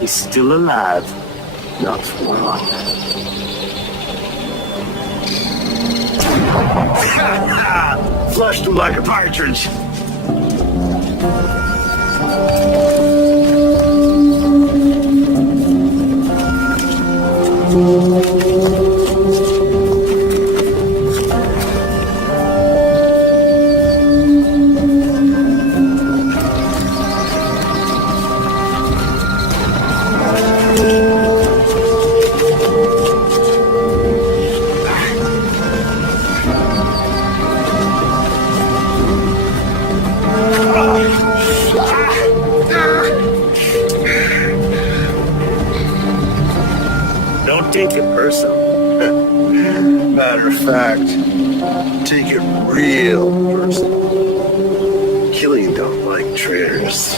He's still alive. Not one. Flushed him like a partridge. Don't take it personal. Matter of fact, take it real personal. Killing don't like traitors.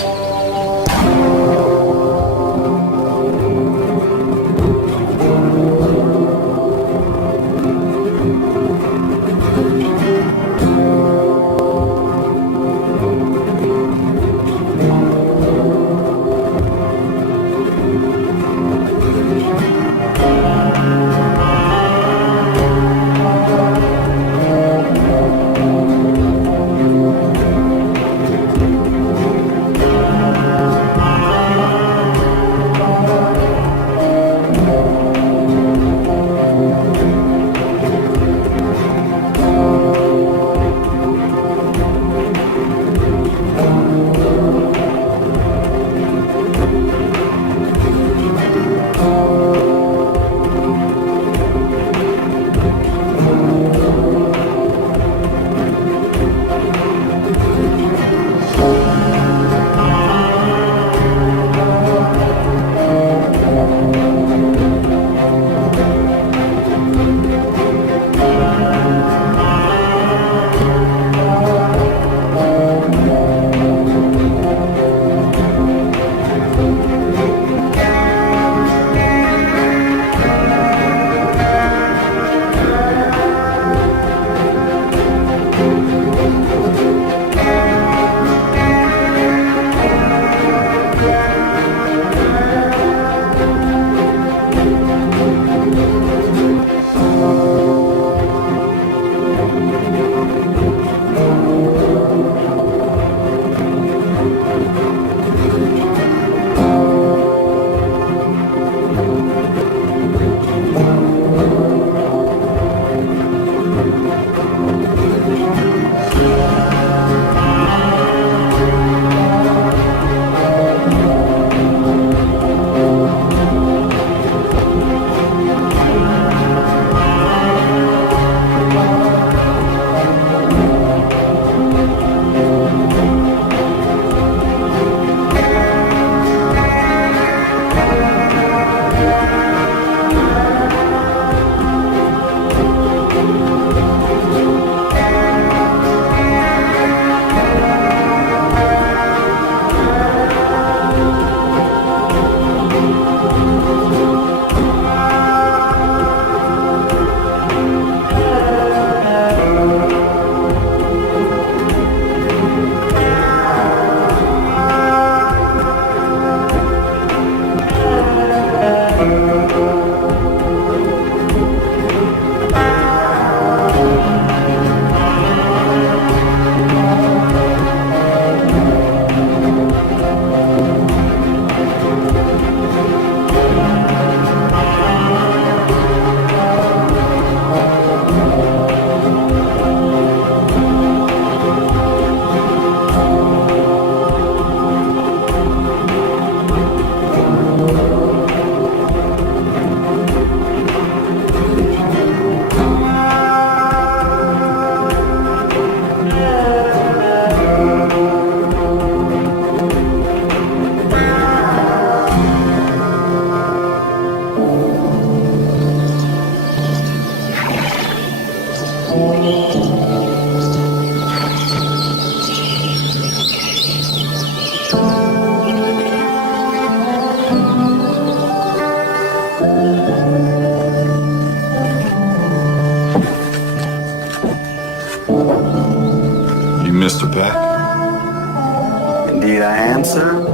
sir?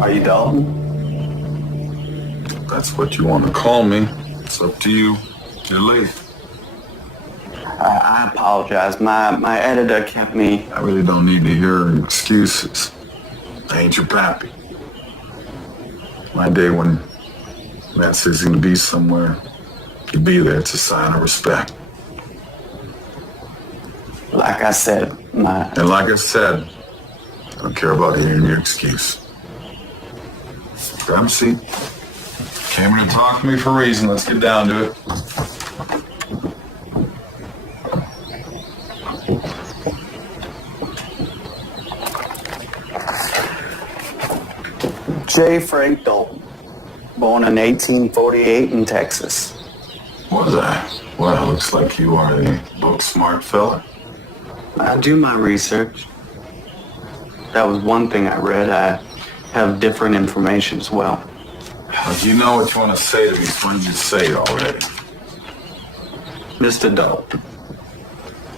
Are you Dalton? That's what you want to call me. It's up to you. You're late. I apologize. My editor kept me... I really don't need to hear excuses. I ain't your pappy. My day when Matt says he's gonna be somewhere, he'll be there. It's a sign of respect. Like I said, And like I said, I don't care about hearing your excuse. Grab a seat. Came here to talk to me for a reason. Let's get down to it. J. Frank Dalton, born in 1848 in Texas. Was I? Well, looks like you are a book-smart fella. I do my research. That was one thing I read. I have different information as well. If you know what you want to say to me, why don't you say it already? Mr. Dalton,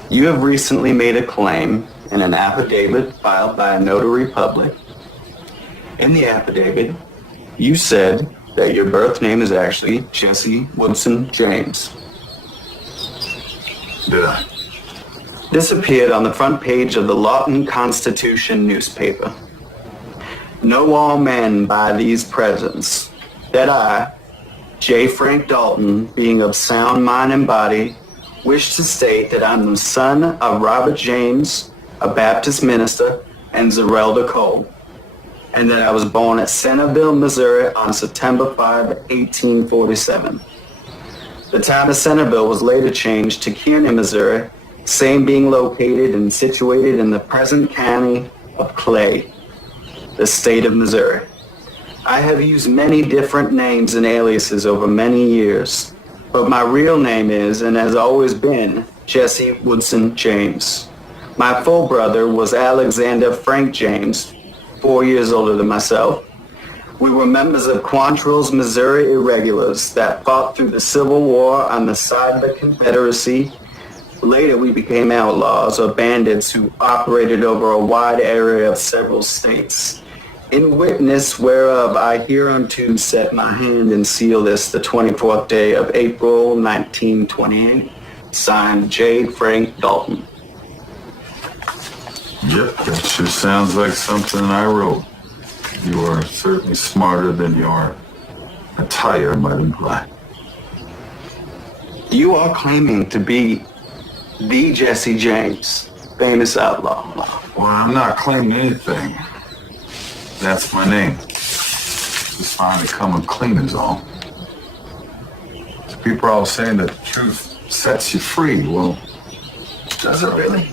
you have recently made a claim in an affidavit filed by a notary public. In the affidavit, you said that your birth name is actually Jesse Woodson James. Did I? This appeared on the front page of the Lawton Constitution newspaper. Know all men by these presents, that I, J. Frank Dalton, being of sound mind and body, wish to state that I'm the son of Robert James, a Baptist minister, and Zerelda Cole, and that I was born at Centerville, Missouri on September 5, 1847. The town of Centerville was later changed to Kearney, Missouri, same being located and situated in the present county of Clay, the state of Missouri. I have used many different names and aliases over many years, but my real name is, and has always been, Jesse Woodson James. My full brother was Alexander Frank James, 4 years older than myself. We were members of Quantrill's Missouri Irregulars that fought through the Civil War on the side of the Confederacy. Later, we became outlaws or bandits who operated over a wide area of several states. In witness whereof I hereunto set my hand and seal this the 24th day of April, 1928. Signed, J. Frank Dalton. Yep, that sure sounds like something I wrote. You are certainly smarter than your attire might imply. You are claiming to be the Jesse James, famous outlaw. Well, I'm not claiming anything. That's my name. Just finally coming clean is all. People are all saying that truth sets you free. Well, does it really?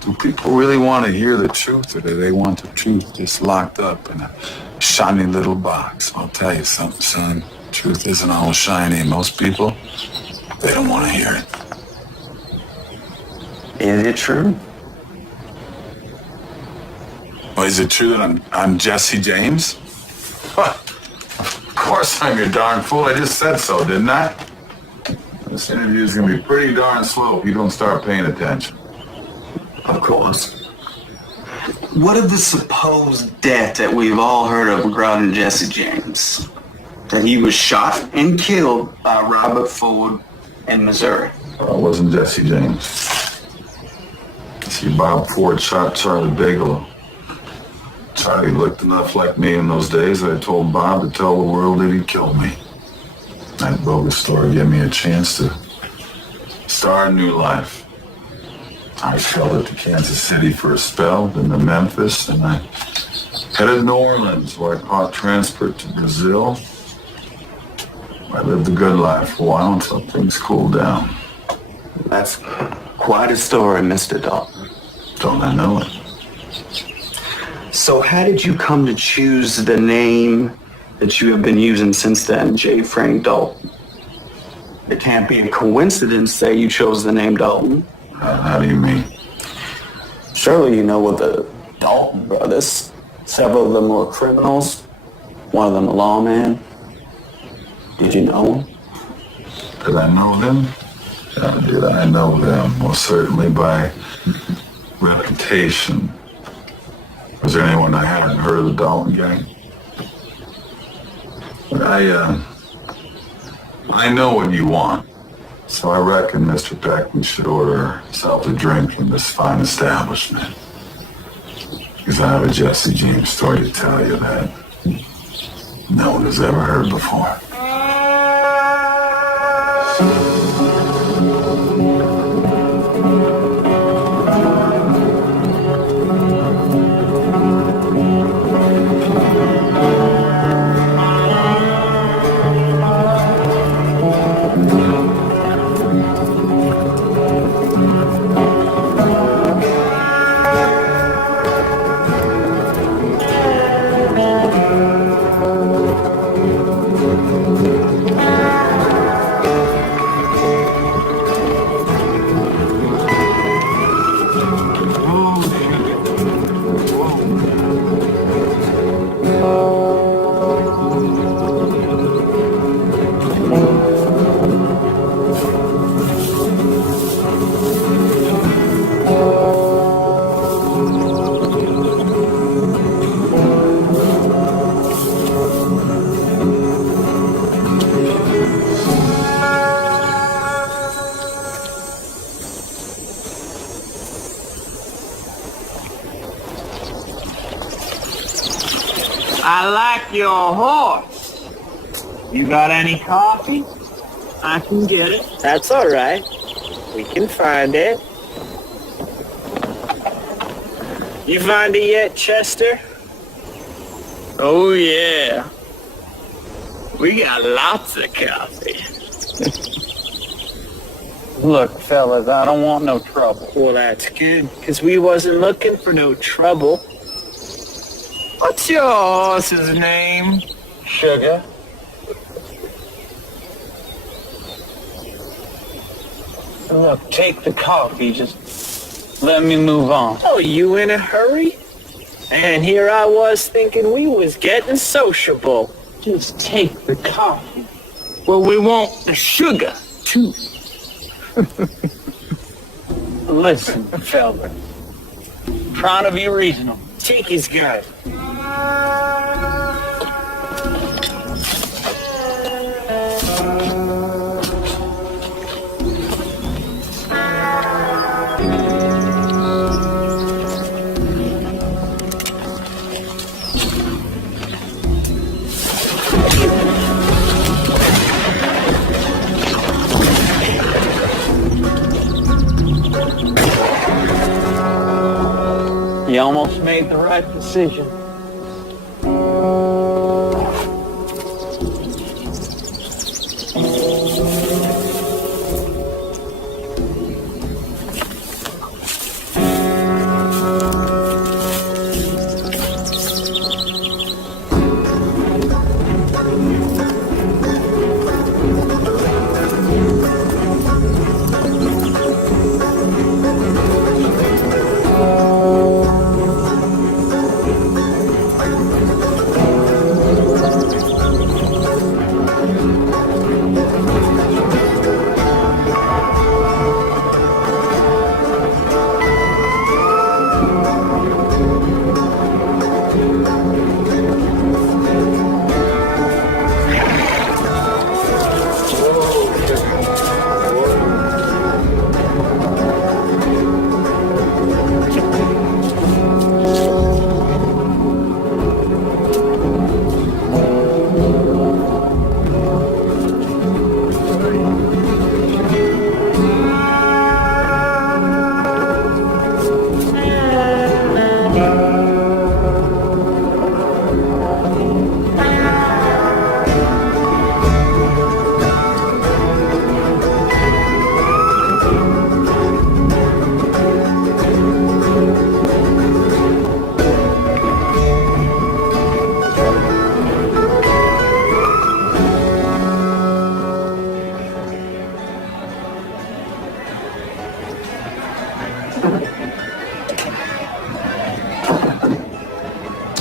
Do people really want to hear the truth, or do they want the truth just locked up in a shiny little box? I'll tell you something, son. Truth isn't all shiny. Most people, they don't want to hear it. Is it true? Well, is it true that I'm Jesse James? Of course I'm your darn fool. I just said so, didn't I? This interview is going to be pretty darn slow if you don't start paying attention. Of course. What of the supposed death that we've all heard of regarding Jesse James? That he was shot and killed by Robert Ford in Missouri. Well, it wasn't Jesse James. See, Bob Ford shot Charlie Bigelow. Charlie looked enough like me in those days that I told Bob to tell the world that he'd killed me. That bogus story gave me a chance to start a new life. I traveled to Kansas City for a spell, then to Memphis, and I headed to New Orleans, where I caught transport to Brazil. I lived a good life for a while until things cooled down. That's quite a story, Mr. Dalton. Don't I know it? So how did you come to choose the name that you have been using since then, J. Frank Dalton? It can't be a coincidence that you chose the name Dalton. How do you mean? Surely you know what the Dalton brothers. Several of them were criminals. One of them a lawman. Did you know them? Did I know them? Did I know them? Well, certainly by reputation. Was there anyone I hadn't heard of the Dalton gang? But I know what you want. So I reckon, Mr. Peck, we should order ourselves a drink from this fine establishment. Because I have a Jesse James story to tell you that no one has ever heard before. I like your horse. You got any coffee? I can get it. That's all right. We can find it. You find it yet, Chester? Oh, yeah. We got lots of coffee. Look, fellas, I don't want no trouble. Well, that's good, because we wasn't looking for no trouble. What's your horse's name? Sugar? Look, take the coffee. Just let me move on. Oh, you in a hurry? And here I was thinking we was getting sociable. Just take the coffee. Well, we want the sugar, too. Listen, fella. Trying to be reasonable. Take his gun. You almost made the right decision.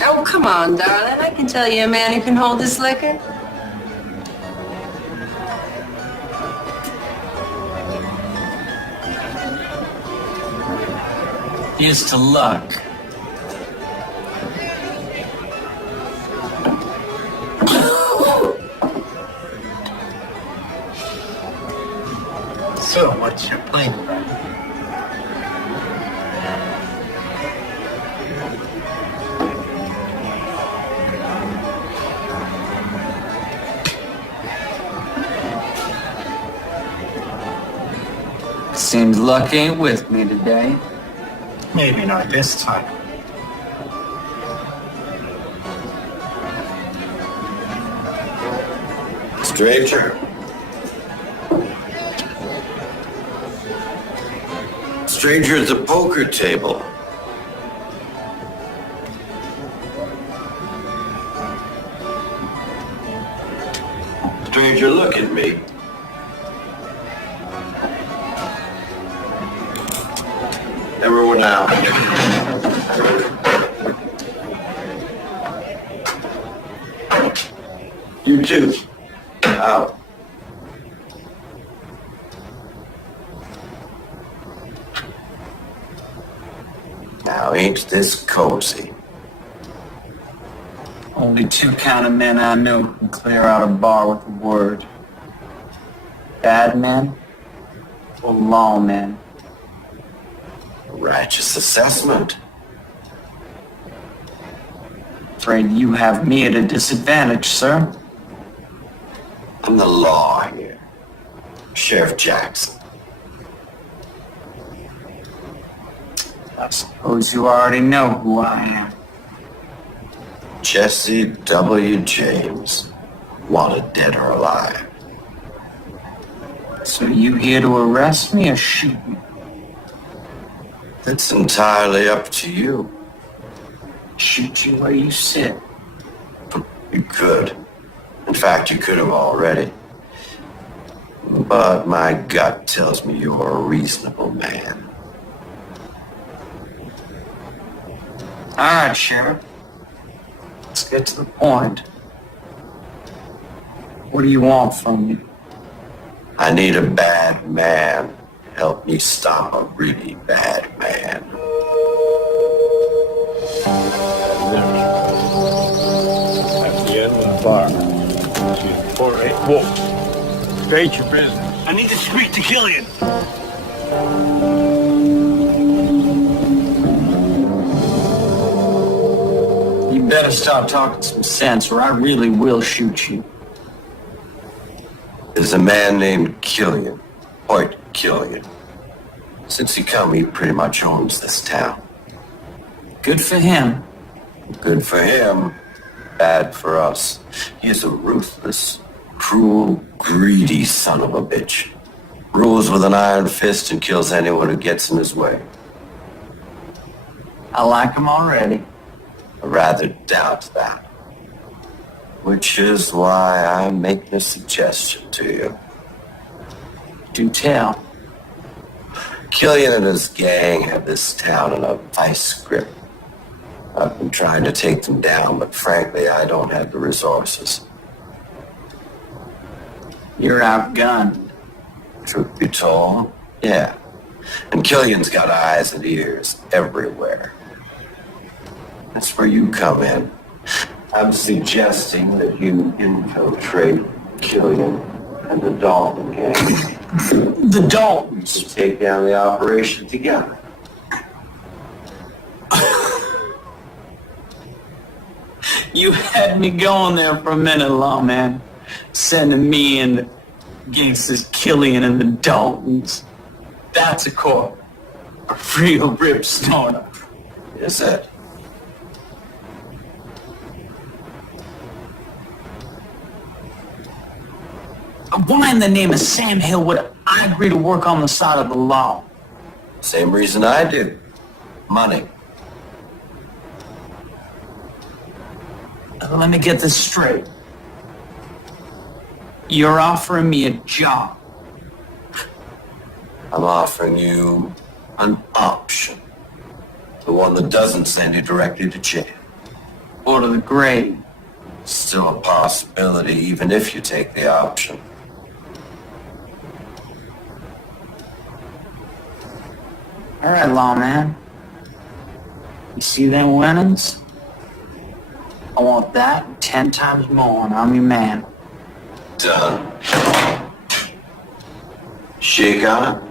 Oh, come on, darling. I can tell you a man who can hold his liquor. Here's to luck. So, what's your plan? Seems luck ain't with me today. Maybe not this time. Stranger. Stranger at the poker table. Stranger, look at me. Everyone out. You too. Out. Now, ain't this cozy? Only two kind of men I know can clear out a bar with a word. Bad men or lawmen. Righteous assessment. Afraid you have me at a disadvantage, sir. I'm the law here. Sheriff Jackson. I suppose you already know who I am. Jesse W. James. Wanted dead or alive. So you here to arrest me or shoot me? It's entirely up to you. Shoot you where you sit. You could. In fact, you could have already. But my gut tells me you're a reasonable man. All right, Sheriff. Let's get to the point. What do you want from me? I need a bad man. Help me stop a really bad man. At the end of the bar. 4-8. Whoa. State your business. I need to speak to Killian. You better start talking some sense or I really will shoot you. There's a man named Killian. Hoyt Killian. Since he come, he pretty much owns this town. Good for him. Good for him. Bad for us. He is a ruthless, cruel, greedy son of a bitch. Rules with an iron fist and kills anyone who gets in his way. I like him already. I rather doubt that. Which is why I'm making a suggestion to you. Do tell. Killian and his gang have this town in a vice grip. I've been trying to take them down, but frankly, I don't have the resources. You're outgunned. Truth be told, yeah. And Killian's got eyes and ears everywhere. That's where you come in. I'm suggesting that you infiltrate Killian and the Dalton gang. The Daltons. To take down the operation together. You had me going there for a minute, lawman. Sending me and gangsters Killian and the Daltons. That's a corp. A real rip stoner. Is it? Why in the name of Sam Hill would I agree to work on the side of the law? Same reason I do. Money. Let me get this straight. You're offering me a job. I'm offering you an option. The one that doesn't send you directly to jail. Or to the grave. Still a possibility, even if you take the option. All right, lawman. You see them winnings? I want that and 10 times more, and I'm your man. Done. Shake on it.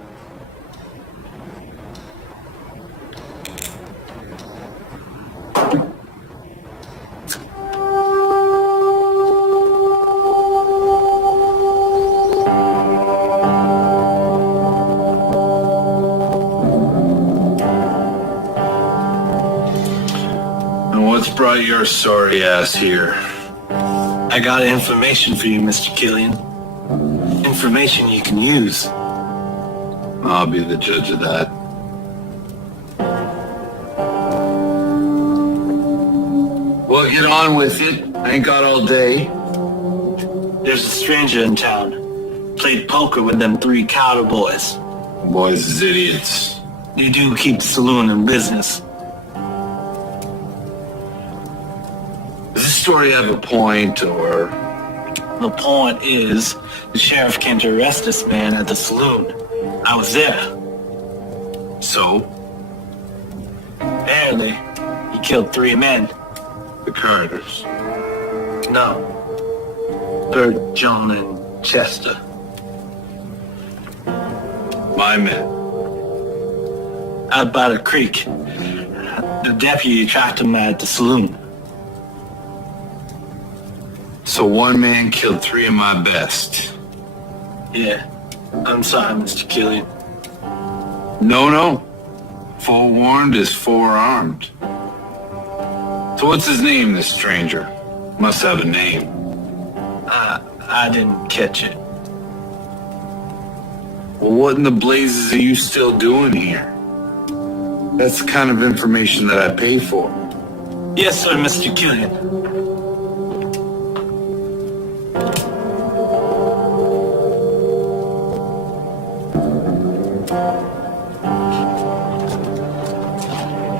And what's brought your sorry ass here? I got information for you, Mr. Killian. Information you can use. I'll be the judge of that. Well, get on with it. I ain't got all day. There's a stranger in town. Played poker with them 3 Cowder boys. Boys is idiots. You do keep the saloon in business. Does this story have a point, or... The point is, the sheriff came to arrest this man at the saloon. I was there. So? Apparently, he killed 3 men. The Carters. No. Bert, John, and Chester. My men. Out by the creek. The deputy tracked him at the saloon. So one man killed 3 of my best. Yeah. I'm sorry, Mr. Killian. No. Forewarned is forearmed. So what's his name, this stranger? Must have a name. I didn't catch it. Well, what in the blazes are you still doing here? That's the kind of information that I pay for. Yes, sir, Mr. Killian.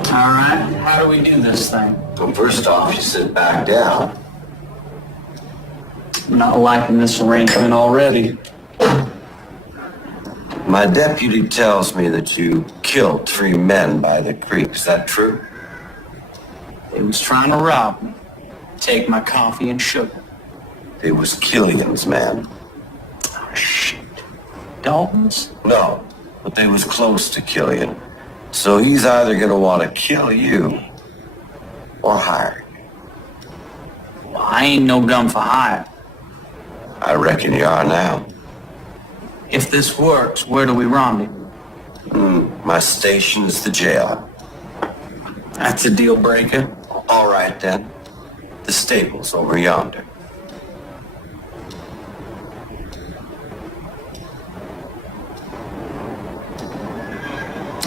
All right, how do we do this thing? Well, first off, you sit back down. I'm not liking this arrangement already. My deputy tells me that you killed 3 men by the creek. Is that true? They was trying to rob me, take my coffee and sugar. It was Killian's men. Oh, shit. Dalton's? No, but they was close to Killian. So he's either gonna want to kill you or hire you. Well, I ain't no gun for hire. I reckon you are now. If this works, where do we rendezvous? My station's the jail. That's a deal breaker. All right then. The stable's over yonder.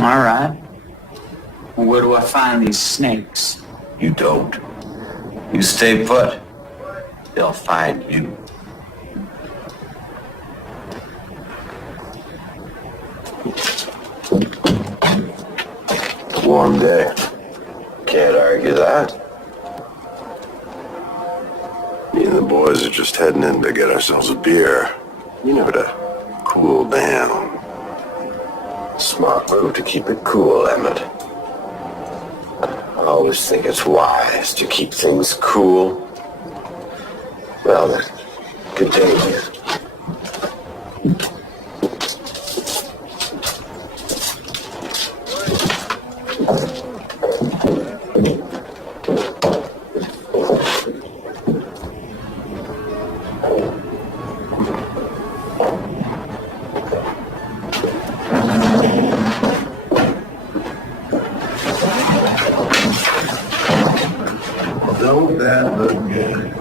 All right. Well, where do I find these snakes? You don't. You stay put. They'll find you. Warm day. Can't argue that. Me and the boys are just heading in to get ourselves a beer. You know, to cool down. Smart move to keep it cool, Emmett. I always think it's wise to keep things cool. Well, then, good day to you. Don't that look good?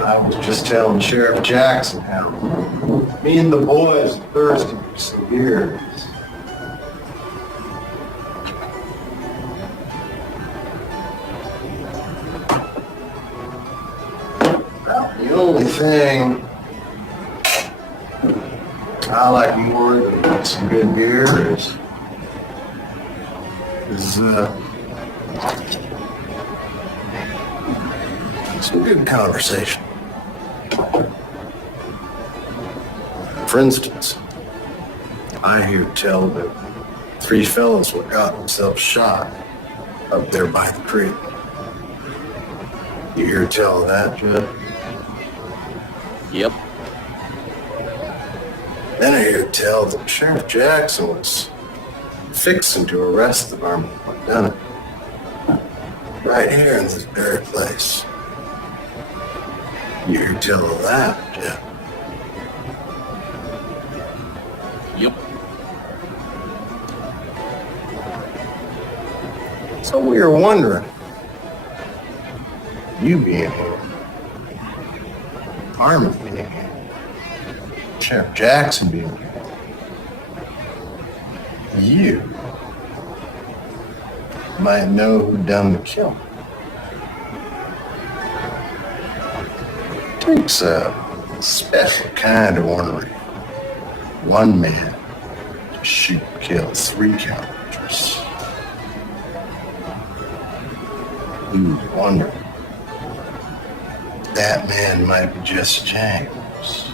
I was just telling Sheriff Jackson how me and the boys are thirsty for some beer. The only thing I like more than some good beer is some good conversation. For instance, I hear tell that 3 fellows what got themselves shot up there by the creek. You hear tell of that, Judd? Yep. Then I hear tell that Sheriff Jackson was fixing to arrest the varmint who done it. Right here in this very place. You hear tell of that, Jeff? Yep. So we were wondering, you being here, Varmint being here, Sheriff Jackson being here, you might know who done the killing. Takes a special kind of ornery. One man to shoot and kill 3 characters. You wonder, that man might be Jesse James.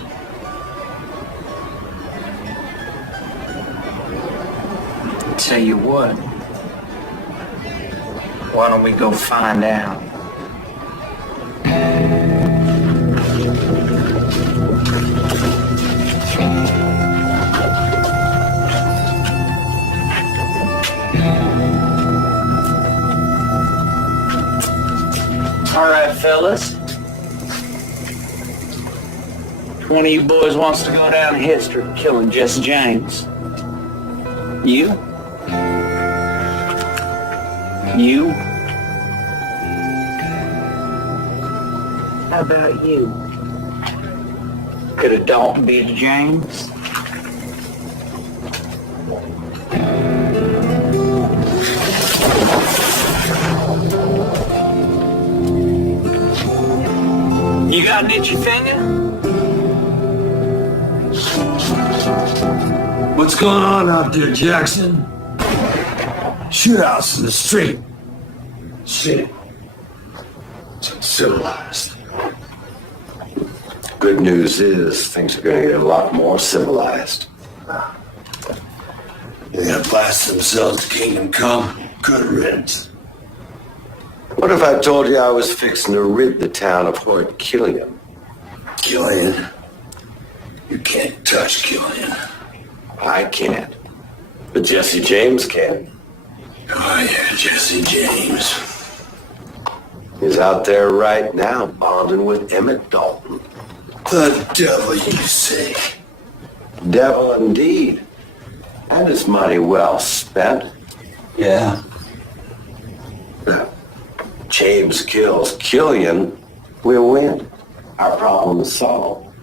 Tell you what. Why don't we go find out? All right, fellas. One of you boys wants to go down in history for killing Jesse James. You? You? How about you? Could a Dalton be a James? You got an itchy finger? What's going on out there, Jackson? Shootouts in the street. Shit. It's civilized. Good news is things are going to get a lot more civilized. They're gonna blast themselves to kingdom come. Good riddance. What if I told you I was fixing to rid the town of Hoyt Killian? Killian. You can't touch Killian. I can't. But Jesse James can. Oh yeah, Jesse James. He's out there right now bonding with Emmett Dalton. The devil, you say? Devil indeed. And it's money well spent. Yeah. James kills Killian, we win. Our problem is solved.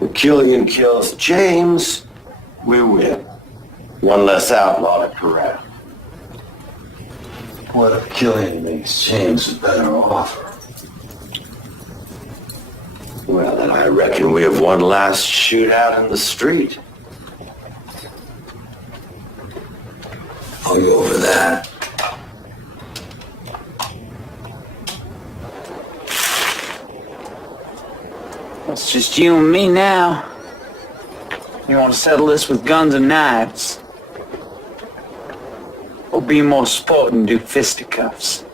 If Killian kills James, we win. One less outlaw to corral. What if Killian makes James a better offer? Well, then I reckon we have one last shootout in the street. I'll go over that. It's just you and me now. You want to settle this with guns and knives? Or be more sport and do fisticuffs?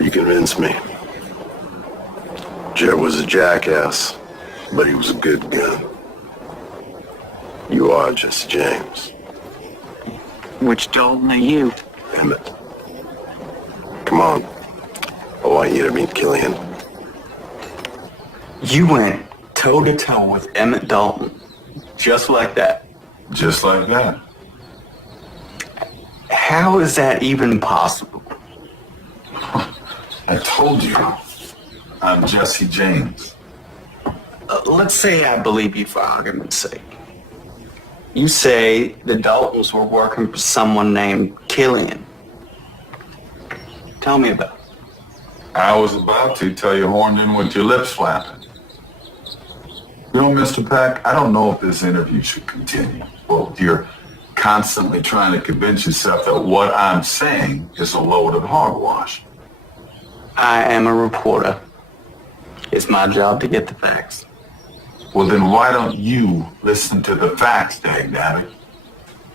You convinced me. Jed was a jackass, but he was a good gun. You are Jesse James. Which Dalton are you? Emmett. Come on. I want you to meet Killian. You went toe-to-toe with Emmett Dalton. Just like that. Just like that. How is that even possible? I told you, I'm Jesse James. Let's say I believe you for argument's sake. You say the Daltons were working for someone named Killian. Tell me about it. I was about to tell you horned in with your lips flapping. You know, Mr. Pack, I don't know if this interview should continue. Well, you're constantly trying to convince yourself that what I'm saying is a load of hogwash. I am a reporter. It's my job to get the facts. Well, then why don't you listen to the facts, dagnabbit?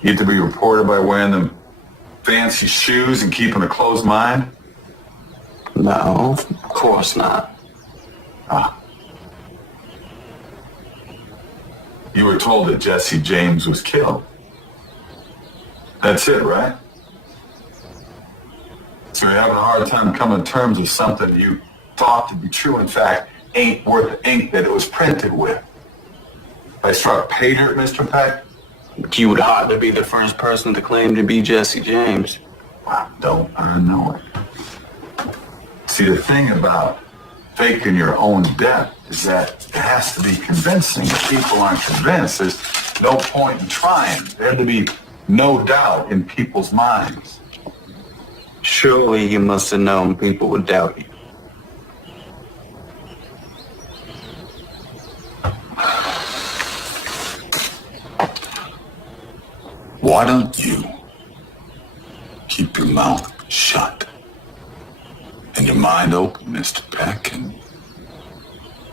You get to be reported by wearing them fancy shoes and keeping a closed mind? No, of course not. You were told that Jesse James was killed. That's it, right? So you're having a hard time coming to terms with something you thought to be true, in fact, ain't worth the ink that it was printed with. I struck pay dirt, Mr. Peck? You would hardly be the first person to claim to be Jesse James. Wow, don't I know it. See, the thing about faking your own death is that it has to be convincing. If people aren't convinced, there's no point in trying. There had to be no doubt in people's minds. Surely you must have known people would doubt you. Why don't you keep your mouth shut and your mind open, Mr. Peck, and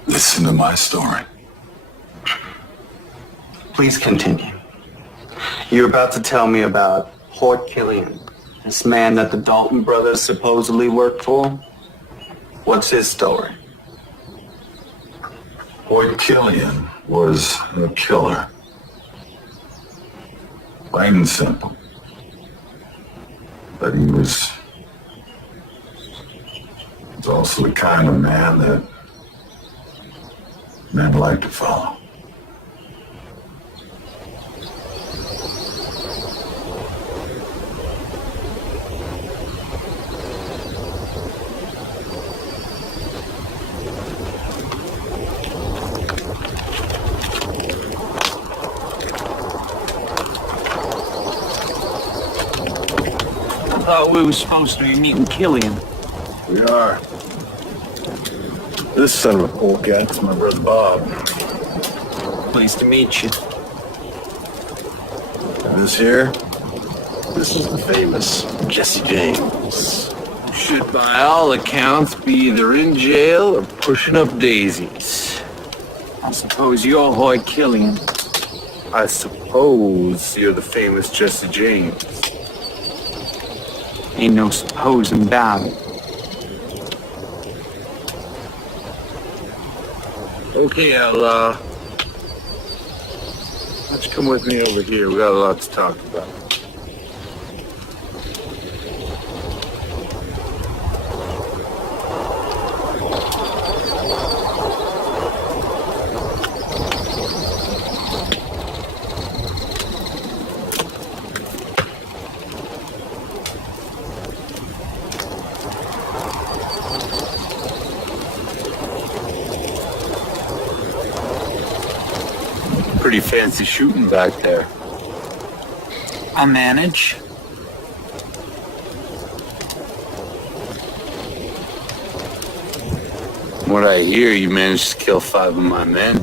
listen to my story? Please continue. You're about to tell me about Hort Killian, this man that the Dalton brothers supposedly worked for. What's his story? Hoyt Killian was a killer. Plain and simple. But he was also the kind of man that men like to follow. I thought we were supposed to be meeting Killian. We are. This son of a polecat's my brother Bob. Pleased to meet you. And this here, this is the famous Jesse James. Should by all accounts be either in jail or pushing up daisies. I suppose you're Hoyt Killian. I suppose you're the famous Jesse James. Ain't no supposing about it. Okay, outlaw. Why don't you come with me over here? We got a lot to talk about. Pretty fancy shooting back there. I manage. From what I hear, you managed to kill 5 of my men.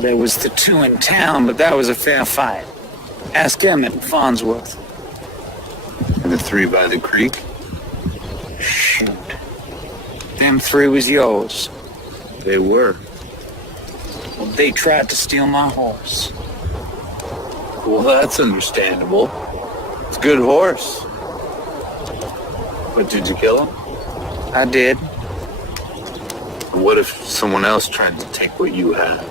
There was the 2 in town, but that was a fair fight. Ask Emmett and Farnsworth. And the 3 by the creek? Shoot. Them 3 was yours. They were. Well, they tried to steal my horse. Well, that's understandable. It's a good horse. But did you kill him? I did. What if someone else tried to take what you had?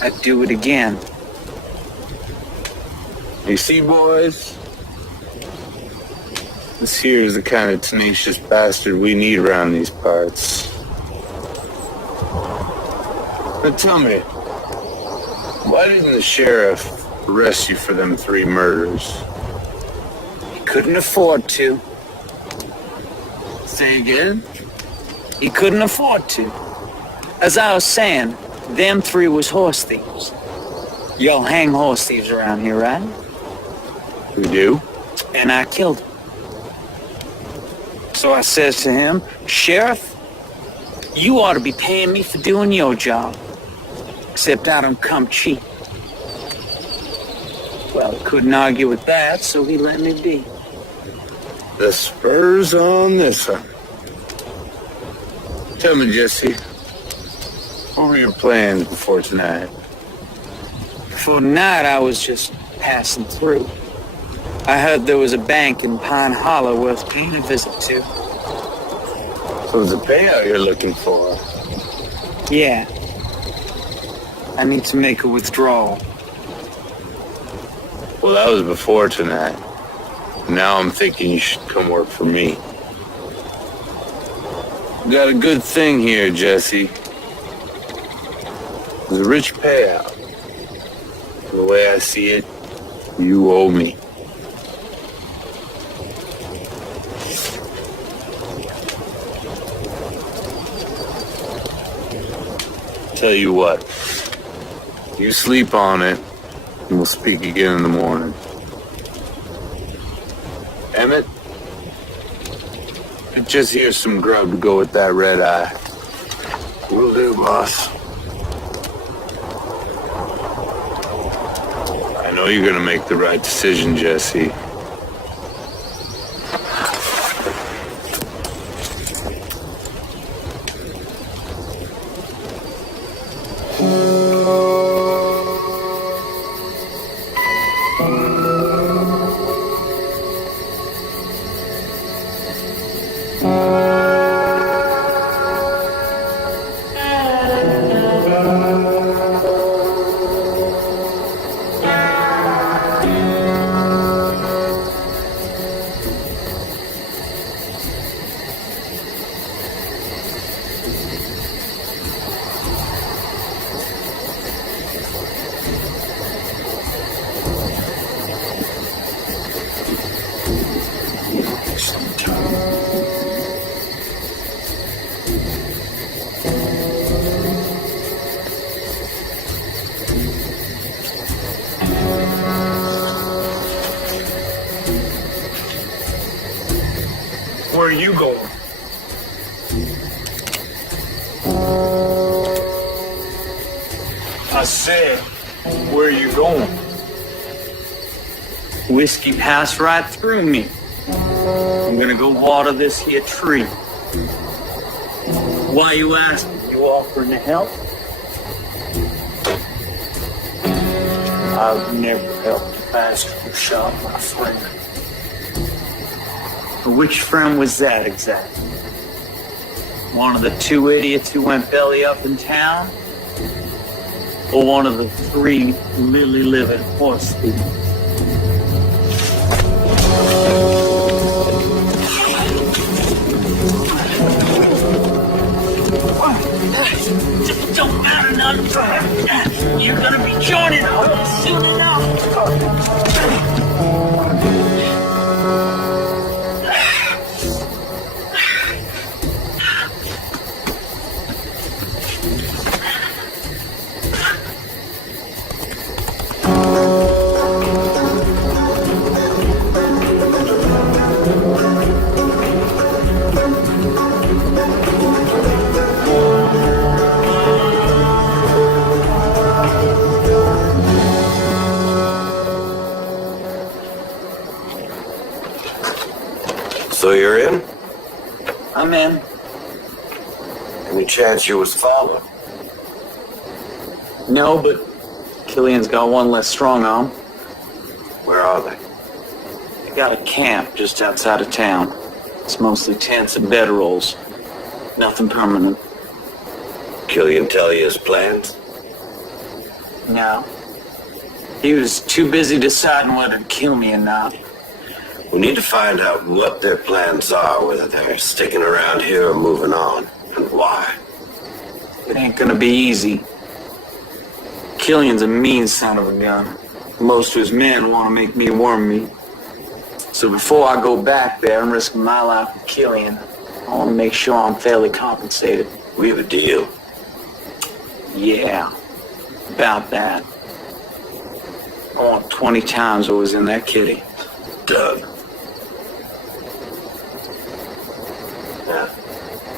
I'd do it again. You see, boys? This here is the kind of tenacious bastard we need around these parts. Now tell me, why didn't the sheriff arrest you for them 3 murders? He couldn't afford to. Say again? He couldn't afford to. As I was saying, them 3 was horse thieves. Y'all hang horse thieves around here, right? We do? And I killed him. So I says to him, Sheriff, you ought to be paying me for doing your job. Except I don't come cheap. Well, he couldn't argue with that, so he let me be. The spurs on this one. Tell me, Jesse, what were your plans before tonight? For tonight, I was just passing through. I heard there was a bank in Pine Hollow worth paying a visit to. So it's a payout you're looking for. Yeah. I need to make a withdrawal. Well, that was before tonight. Now I'm thinking you should come work for me. We got a good thing here, Jesse. There's a rich payout. The way I see it, you owe me. Tell you what, you sleep on it, and we'll speak again in the morning. Emmett, just here's some grub to go with that red eye. Will do, boss. I know you're gonna make the right decision, Jesse. Where are you going? I said, where are you going? Whiskey passed right through me. I'm gonna go water this here tree. Why you asking? You offering to help? I've never helped a bastard who shot my friend. Which friend was that exactly? One of the two idiots who went belly up in town? Or one of the three lily-livered horse thieves? It don't matter none. You're gonna be joining us soon enough. So you're in? I'm in. Any chance you was followed? No, but Killian's got one less strong arm. Where are they? They got a camp just outside of town. It's mostly tents and bedrolls. Nothing permanent. Killian tell you his plans? No. He was too busy deciding whether to kill me or not. We need to find out what their plans are, whether they're sticking around here or moving on, and why. It ain't gonna be easy. Killian's a mean son of a gun. Most of his men want to make me worm meat. So before I go back there and risk my life with Killian, I want to make sure I'm fairly compensated. We have a deal. Yeah, about that. I want 20 times what was in that kitty. Doug. Now,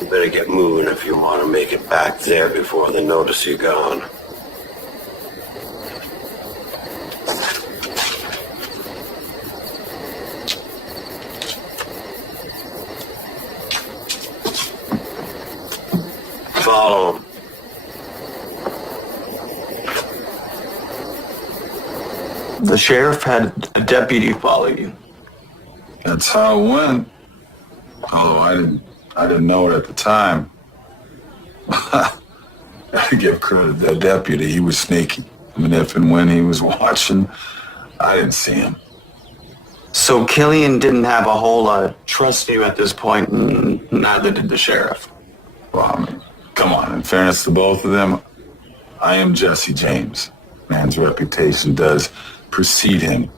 you better get moving if you want to make it back there before they notice you're gone. Follow him. The sheriff had a deputy follow you. That's how it went. Although I didn't know it at the time. I give credit to that deputy. He was sneaky. I mean, if and when he was watching, I didn't see him. So Killian didn't have a whole lot of trust in you at this point, and neither did the sheriff. Well, I mean, come on. In fairness to both of them, I am Jesse James. Man's reputation does precede him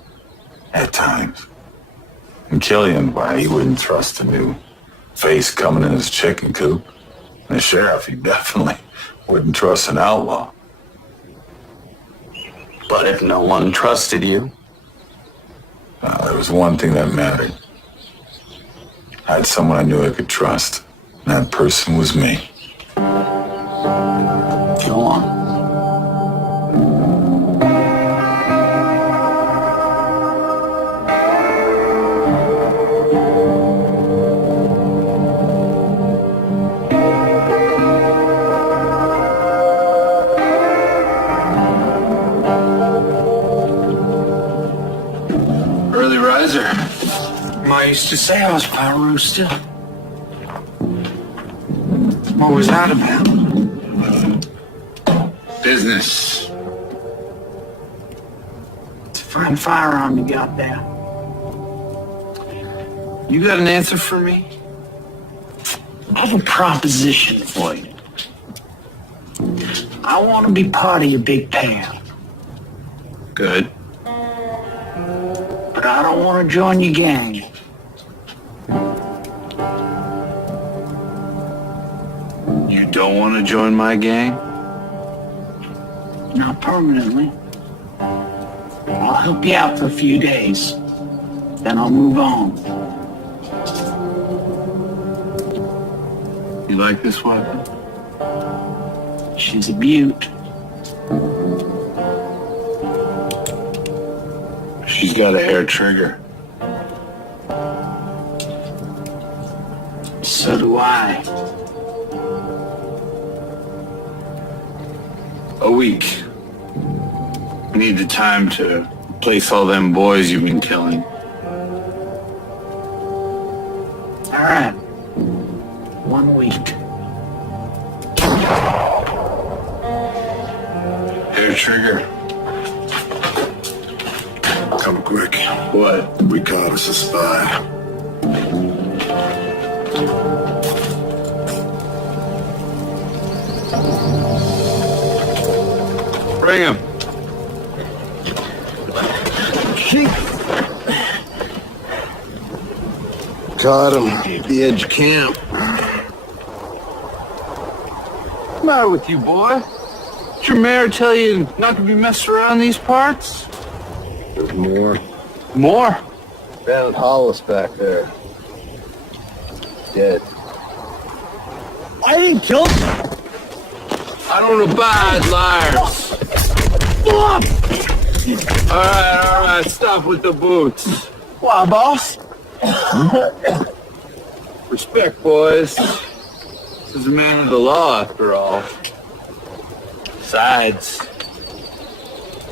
at times. And Killian, why, he wouldn't trust a new face coming in his chicken coop. And the sheriff, he definitely wouldn't trust an outlaw. But if no one trusted you? There was one thing that mattered. I had someone I knew I could trust. And that person was me. Go on. Early riser. Ma used to say I was power roasted. What was that about? Business. It's a fine firearm you got there. You got an answer for me? I have a proposition for you. I want to be part of your big payout, Good. but I don't want to join your gang. You don't want to join my gang? Not permanently. I'll help you out for a few days. Then I'll move on. You like this weapon? She's a beaut. She's got a hair trigger. So do I. A week. I need the time to replace all them boys you've been killing. All right. 1 week. Hair trigger. Come quick. What? We caught us a spy. Bring him. Caught him at the edge of camp. What's the matter with you, boy? Did your mayor tell you not to be messed around these parts? There's more. More? Found Hollis back there. Dead. I didn't kill him. I don't abide liars. All right, stop with the boots. Why, boss? Respect, boys. This is a man of the law, after all. Besides,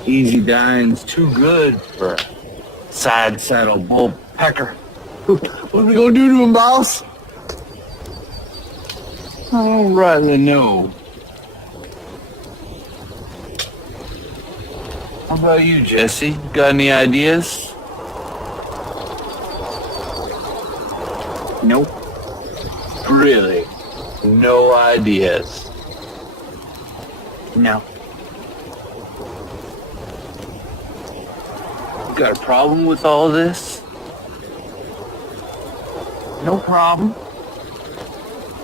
easy dying's too good for a side saddle bull pecker. What are we gonna do to him, boss? I don't rightly know. How about you, Jesse? Got any ideas? Nope. Really? No ideas. No. You got a problem with all this? No problem.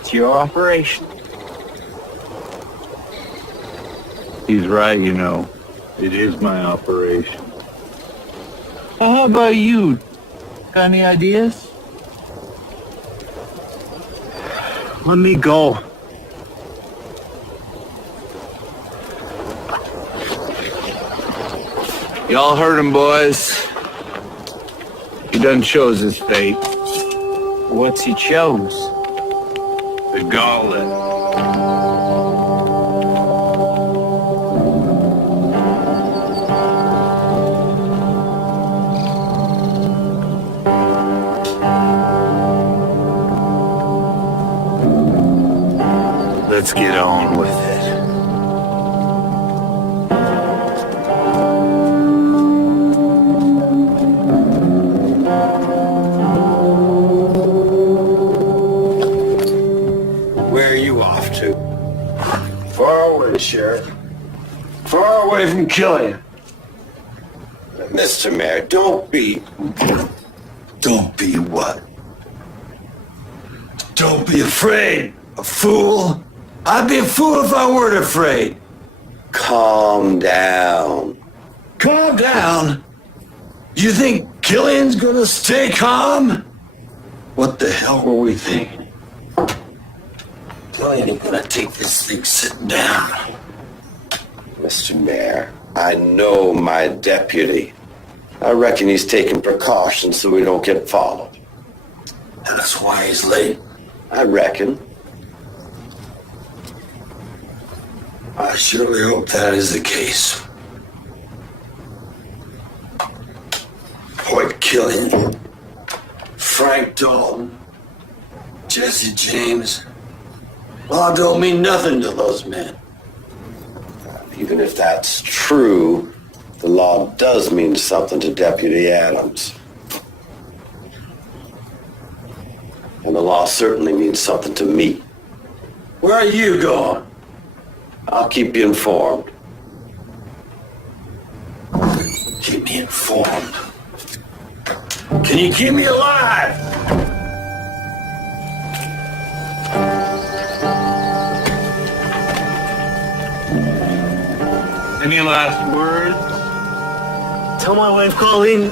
It's your operation. He's right, you know. It is my operation. Well, how about you? Got any ideas? Let me go. Y'all heard him, boys. He done chose his fate. What's he chose? The gauntlet. Let's get on with it. Where are you off to? Far away, Sheriff. Far away from Killian. Mr. Mayor, don't be... Don't be what? Don't be afraid, a fool. I'd be a fool if I weren't afraid. Calm down. Calm down? You think Killian's gonna stay calm? What the hell were we thinking? Killian ain't gonna take this thing sitting down. Mr. Mayor, I know my deputy. I reckon he's taking precautions so we don't get followed. And that's why he's late. I reckon. I surely hope that is the case. Hoyt Killian, Frank Dalton, Jesse James. Law don't mean nothing to those men. Even if that's true, the law does mean something to Deputy Adams. And the law certainly means something to me. Where are you going? I'll keep you informed. Keep me informed. Can you keep me alive? Any last words? Tell my wife Colleen.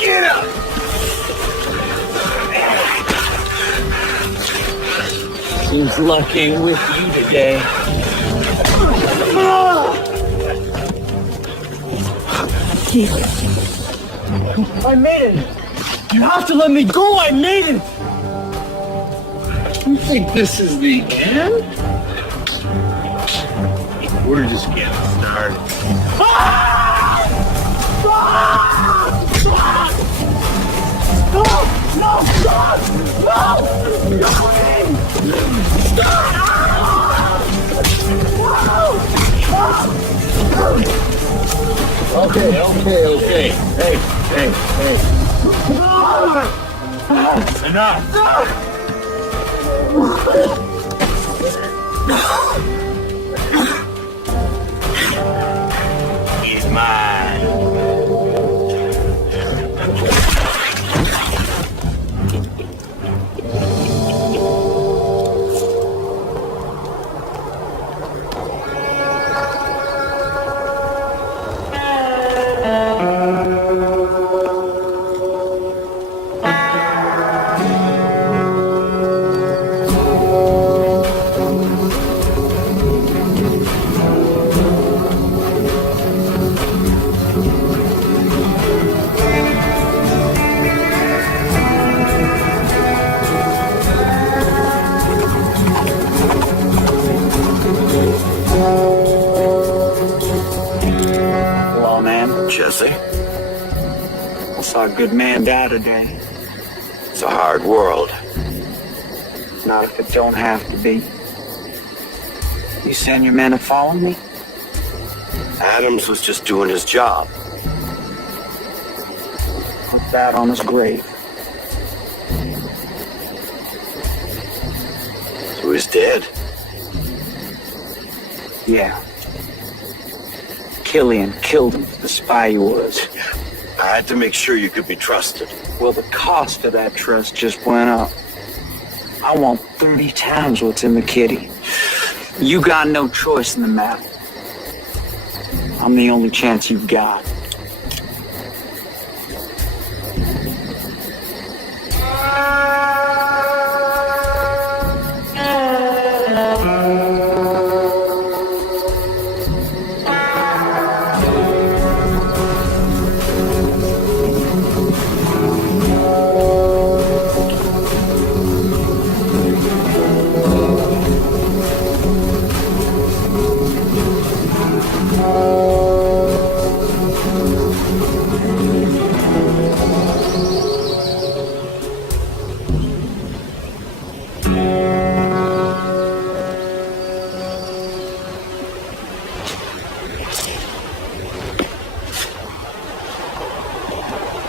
Get up! Seems lucky with you today. I made it! You have to let me go! I made it! You think this is the end? We're just getting started. Okay. Hey. Enough. He's mine. Hello, man. Jesse, I saw a good man die today. it's a hard world. Not if it don't have to be. You send your men to follow me? Adams was just doing his job. Put that on his grave. So he's dead. Yeah. Killian killed him, the spy he was. I had to make sure you could be trusted. Well, the cost of that trust just went up. I want 30 times what's in the kitty. You got no choice in the matter. I'm the only chance you've got.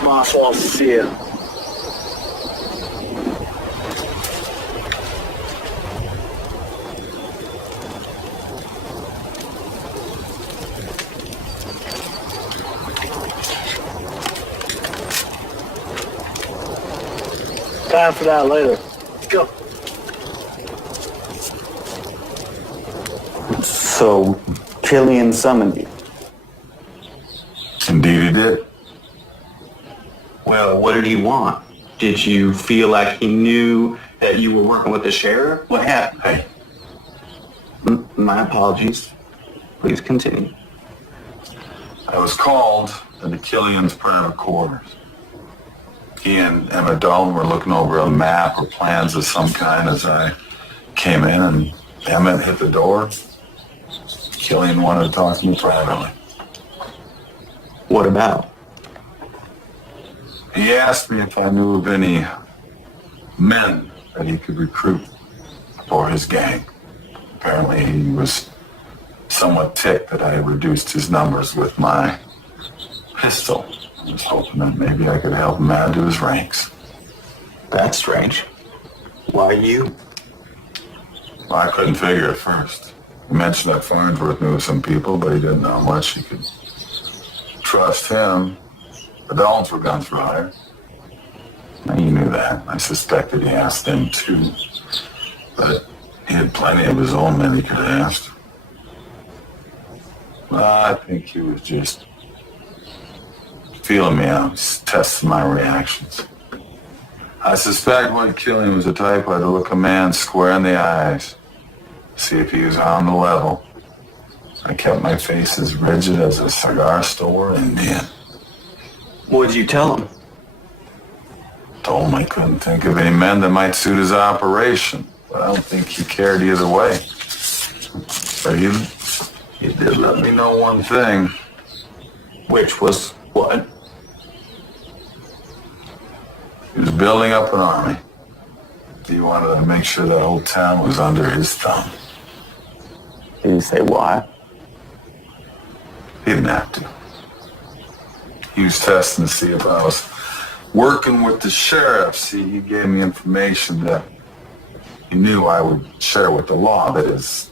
boss wants to see you. Time for that later. Let's go. So, Killian summoned you. Indeed he did. Well, what did he want? Did you feel like he knew that you were working with the sheriff? What happened? Hey, My apologies. Please continue. I was called into Killian's private quarters. He and Emmett Dalton were looking over a map or plans of some kind as I came in, and Emmett hit the door. Killian wanted to talk to me privately. What about? He asked me if I knew of any men that he could recruit for his gang. Apparently he was somewhat ticked that I reduced his numbers with my pistol. I was hoping that maybe I could help him add to his ranks. That's strange. Why you? Well, I couldn't figure at first. He mentioned that Farnsworth knew some people, but he didn't know how much he could trust him. The Dallins were guns for hire. And he knew that. I suspected he asked them too. But he had plenty of his own men he could have asked. Well, I think he was just feeling me out, just testing my reactions. I suspect what Killian was the type who had to look a man square in the eyes, see if he was on the level. I kept my face as rigid as a cigar store Indian. What did you tell him? Told him I couldn't think of any men that might suit his operation, but I don't think he cared either way. But he did let me know one thing. Which was what? He was building up an army. He wanted to make sure that whole town was under his thumb. Did you say why? He didn't have to. He was testing to see if I was working with the sheriff. See, he gave me information that he knew I would share with the law, that is,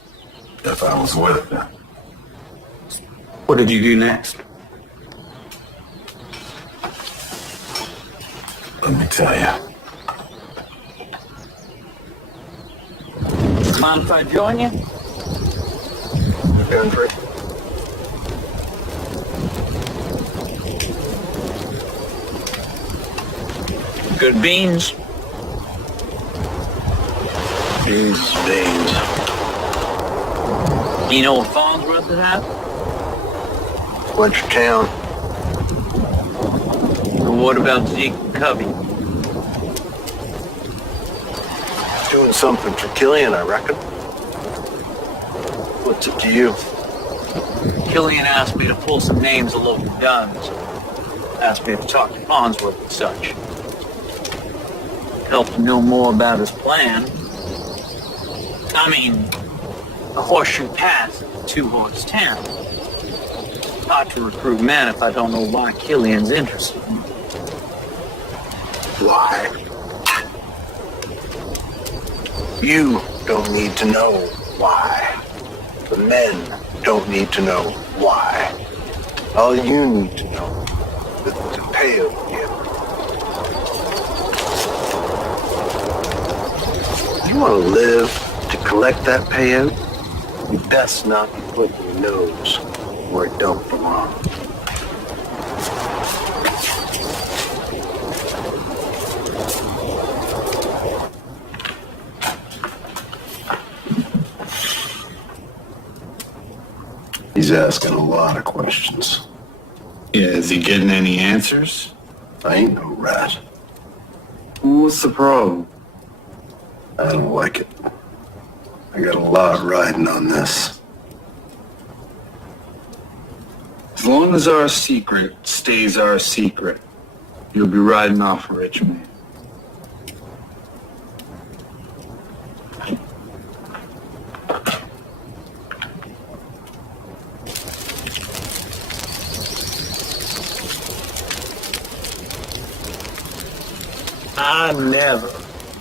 if I was with them. What did you do next? Let me tell you. Mind if I join you? Go for it. Good beans. Beans. You know what Farnsworth is at? Went to town. And what about Zeke and Cubby? Doing something for Killian, I reckon. What's up to you? Killian asked me to pull some names of local guns. Asked me to talk to Farnsworth and such. Help him know more about his plan. I mean, the Horseshoe Pass is a two-horse town. Hard to recruit men if I don't know why Killian's interested in me. Why? You don't need to know why. The men don't need to know why. All you need to know is to pay over here. You want to live to collect that payout? You best not be putting your nose where it don't belong. He's asking a lot of questions. Yeah, is he getting any answers? I ain't no rat. What's the problem? I don't like it. I got a lot riding on this. As long as our secret stays our secret, you'll be riding off a rich man. I never,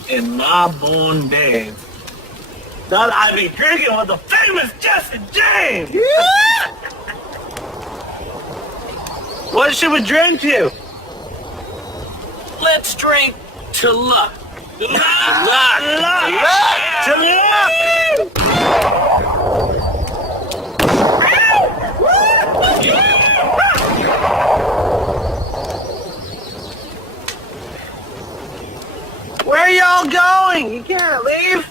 in my born days, thought I'd be drinking with the famous Jesse James. Yeah! What should we drink to? Let's drink to luck. To luck! Luck! To luck! To luck! Where are y'all going? You can't leave.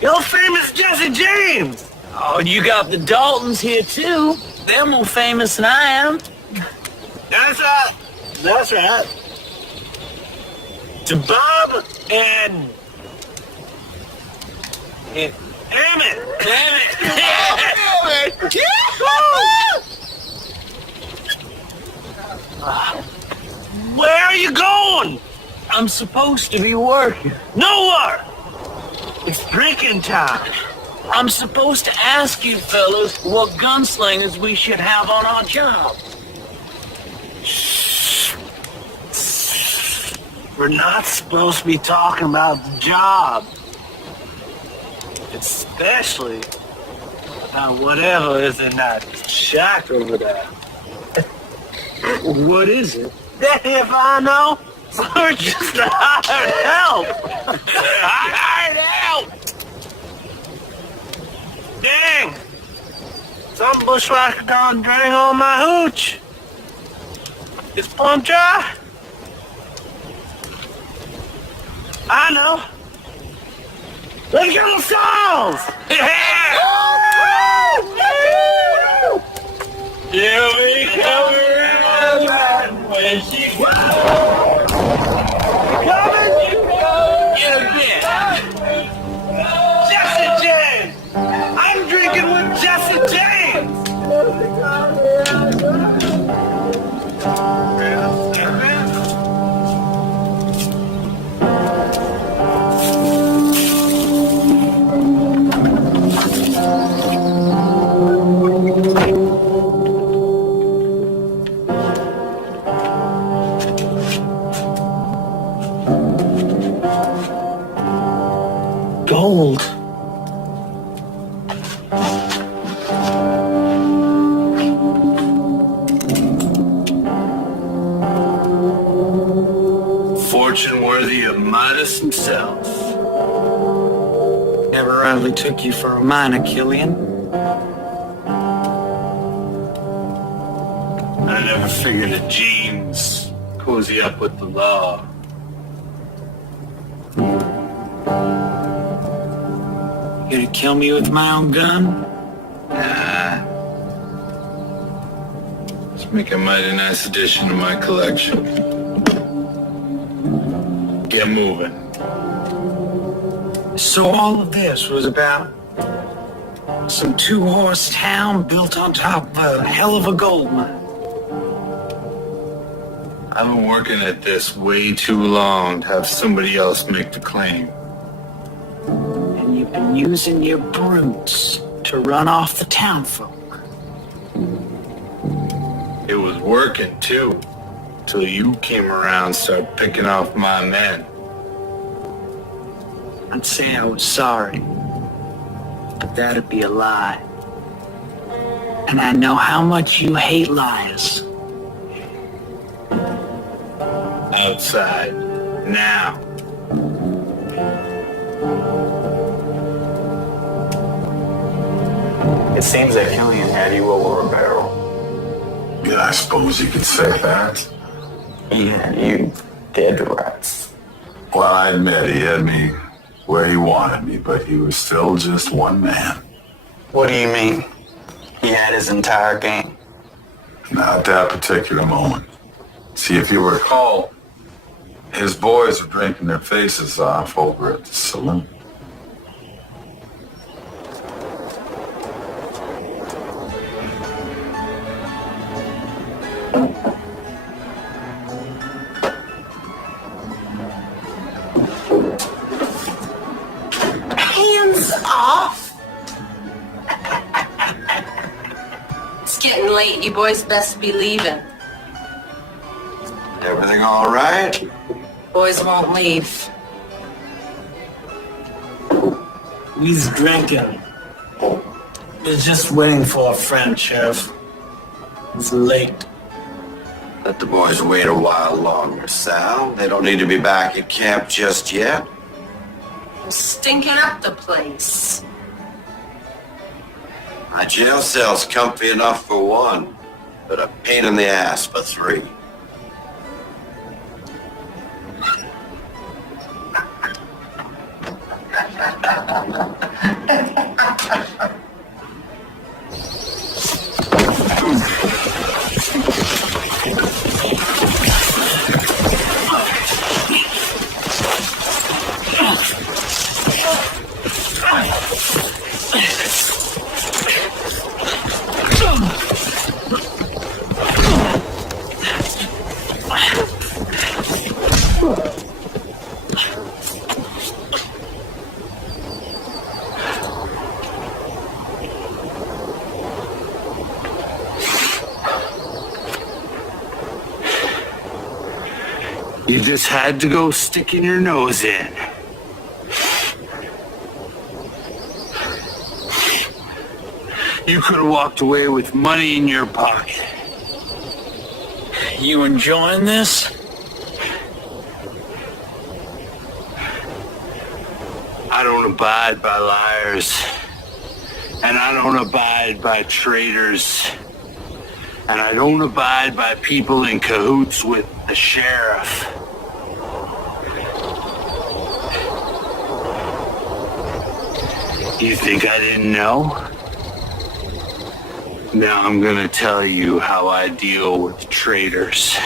You're famous Jesse James. Oh, you got the Daltons here too. They're more famous than I am. That's right. That's right. To Bob and Emmett. Where are you going? I'm supposed to be working. Nowhere. It's drinking time. I'm supposed to ask you fellas what gunslingers we should have on our job. We're not supposed to be talking about the job. Especially about whatever is in that shack over there. What is it? If I know, we're just hired help. Hired help! Dang! Some bushwhacker gone drank all my hooch. It's plumb dry. I know. Let's get the songs! Here we come around when she goes. Coming? In a bit. Jesse James! I'm drinking with Jesse James! Gold. Fortune worthy of Midas himself. Never rightly took you for a miner, Killian. I never figured a James cozy up with the law. You gonna kill me with my own gun? Nah. Let's make a mighty nice addition to my collection. Get moving. So all of this was about some two-horse town built on top of a hell of a gold mine. I've been working at this way too long to have somebody else make the claim. And you've been using your brutes to run off the townfolk. It was working too, till you came around and started picking off my men. I'd say I was sorry, but that'd be a lie. And I know how much you hate liars. Outside, now. It seems that Killian had you over a barrel. Yeah, I suppose you could say that. He had you dead to rights. Well, I admit he had me where he wanted me, but he was still just one man. What do you mean? He had his entire gang. Not that particular moment. See, if you recall, his boys were drinking their faces off over at the saloon. Hands off! It's getting late. You boys best be leaving. Everything all right? Boys won't leave. He's drinking. He's just waiting for a friend, Sheriff. He's late. Let the boys wait a while longer, Sal. They don't need to be back at camp just yet. Stinking up the place. My jail cell's comfy enough for one, but a pain in the ass for three. You just had to go sticking your nose in. You could have walked away with money in your pocket. You enjoying this? I don't abide by liars. And I don't abide by traitors. And I don't abide by people in cahoots with the sheriff. You think I didn't know? Now I'm gonna tell you how I deal with traitors.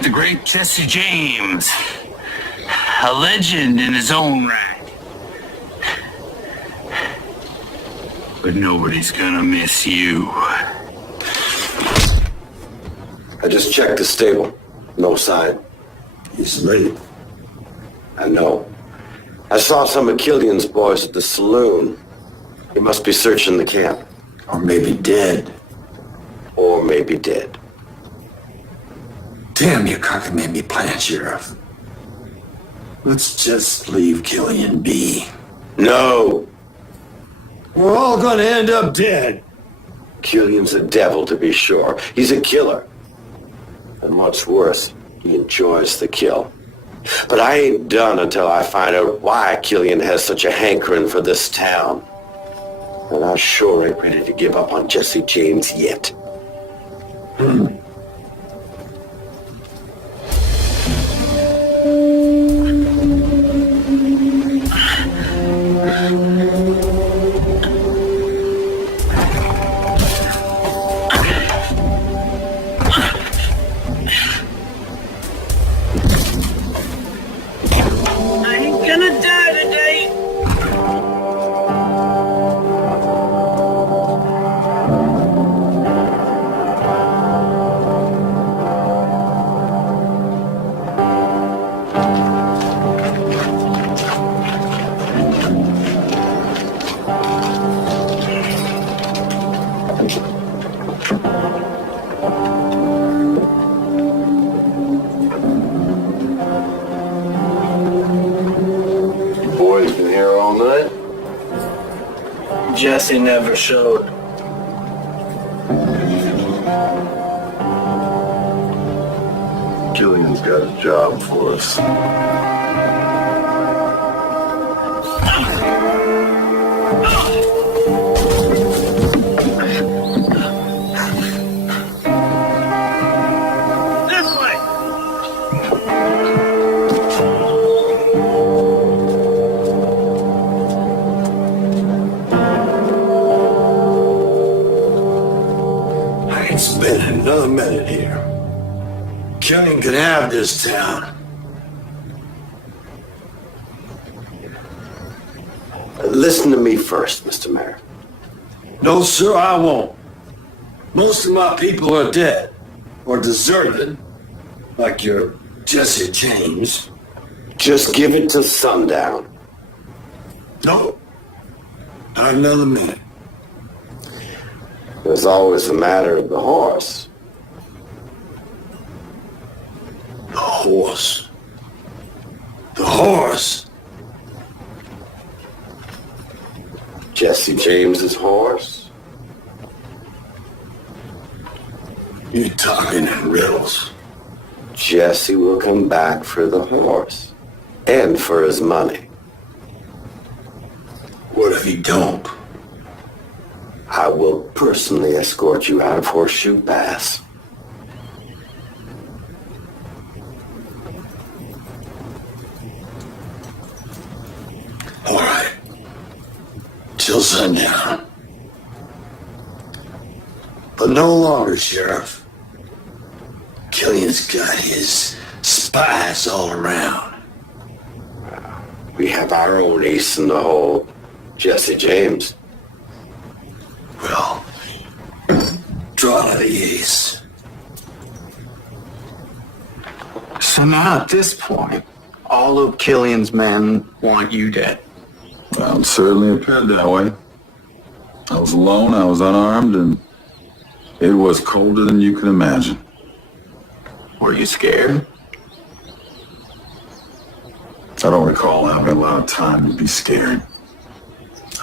The great Jesse James, a legend in his own right. But nobody's gonna miss you. I just checked the stable. No sign. He's late. I know. I saw some of Killian's boys at the saloon. He must be searching the camp. Or maybe dead. Or maybe dead. Damn your cockamamie plan, Sheriff. Let's just leave Killian be. No! We're all gonna end up dead. Killian's a devil, to be sure. He's a killer. And what's worse, he enjoys the kill. But I ain't done until I find out why Killian has such a hankering for this town. And I sure ain't ready to give up on Jesse James yet. I ain't gonna die today. Boys been here all night? Jesse never showed. Killian's got a job for us. This way. I ain't spending another minute here. Killian can have this town. Listen to me first, Mr. Mayor. No, sir, I won't. Most of my people are dead or deserted, like your Jesse James. Just give it till sundown. No, not another minute. There's always the matter of the horse. The horse. The horse. Jesse James's horse. You talking in riddles. Jesse will come back for the horse and for his money. What if he don't? I will personally escort you out of Horseshoe Pass. All right. Till sundown. But no longer, Sheriff. Killian's got his spies all around. We have our own ace in the hole, Jesse James. Well, draw the ace. So now at this point, all of Killian's men want you dead. Well, it certainly appeared that way. I was alone, I was unarmed, and it was colder than you can imagine. Were you scared? I don't recall having a lot of time to be scared.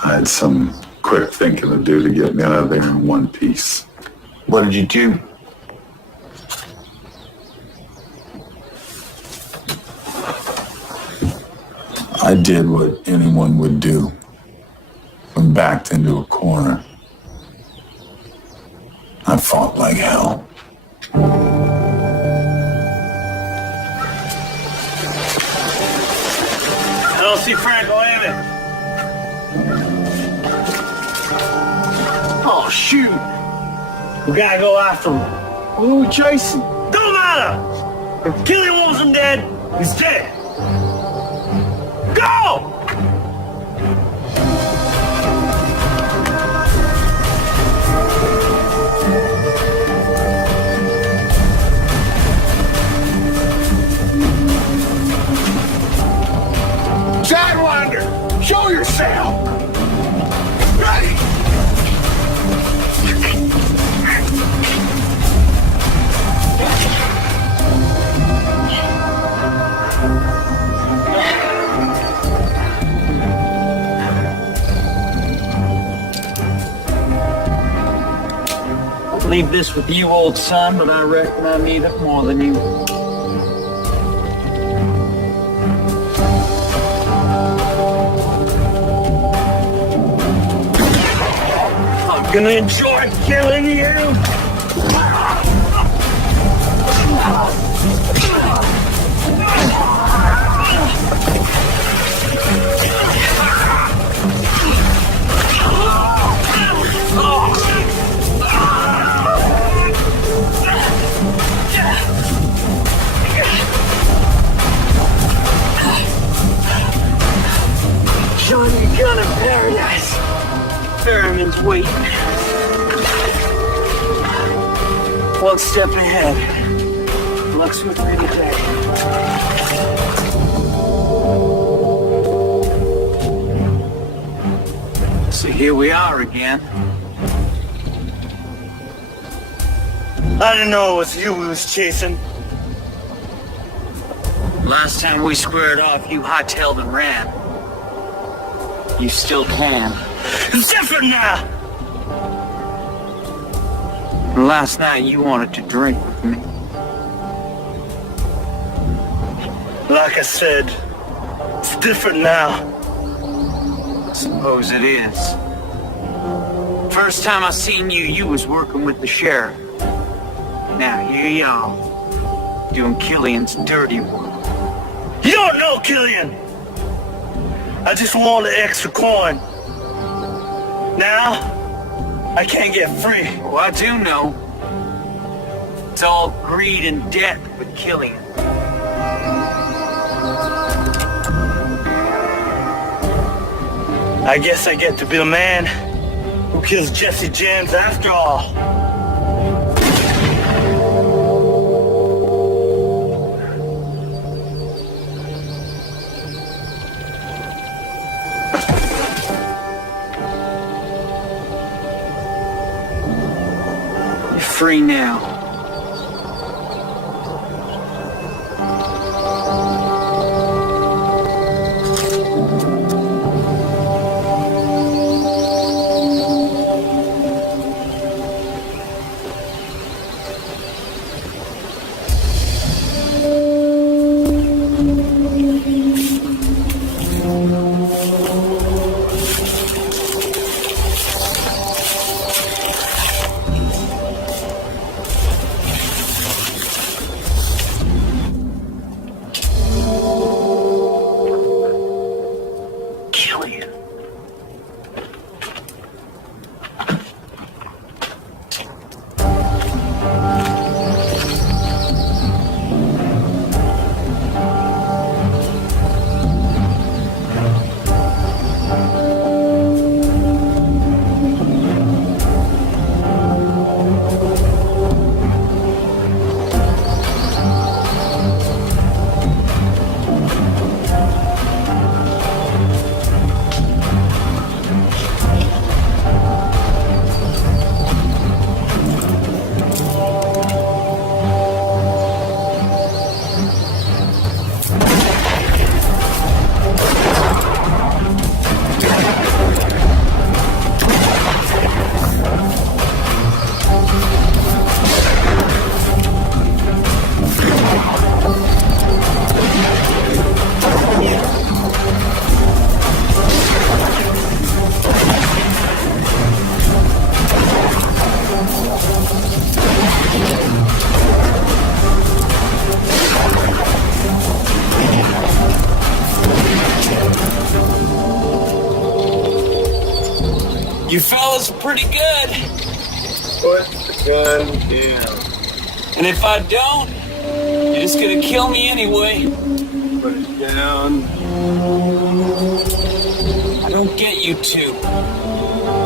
I had some quick thinking to do to get me out of there in one piece. What did you do? I did what anyone would do when backed into a corner. I fought like hell. I don't see Franco aiming. Oh, shoot. We gotta go after him. Who are we chasing? Don't matter. If Killian wants him dead, he's dead. Go! Sidewinder, show yourself! Ready? Leave this with you, old son, but I reckon I need it more than you. I'm gonna enjoy killing you. Johnny Gun of Paradise. Ferryman's waiting. One step ahead. Looks with me today. So here we are again. I didn't know it was you we was chasing. Last time we squared off, you hightailed and ran. You still can. It's different now. And last night you wanted to drink with me. Like I said, it's different now. Suppose it is. First time I seen you, you was working with the sheriff. Now here you are, doing Killian's dirty work. You don't know Killian. I just want the extra coin. Now, I can't get free. Oh, I do know. It's all greed and debt with Killian. I guess I get to be the man who kills Jesse James after all. free now. Killian. You fellas are pretty good. Put the gun down. And if I don't, you're just gonna kill me anyway. Put it down. I don't get you two.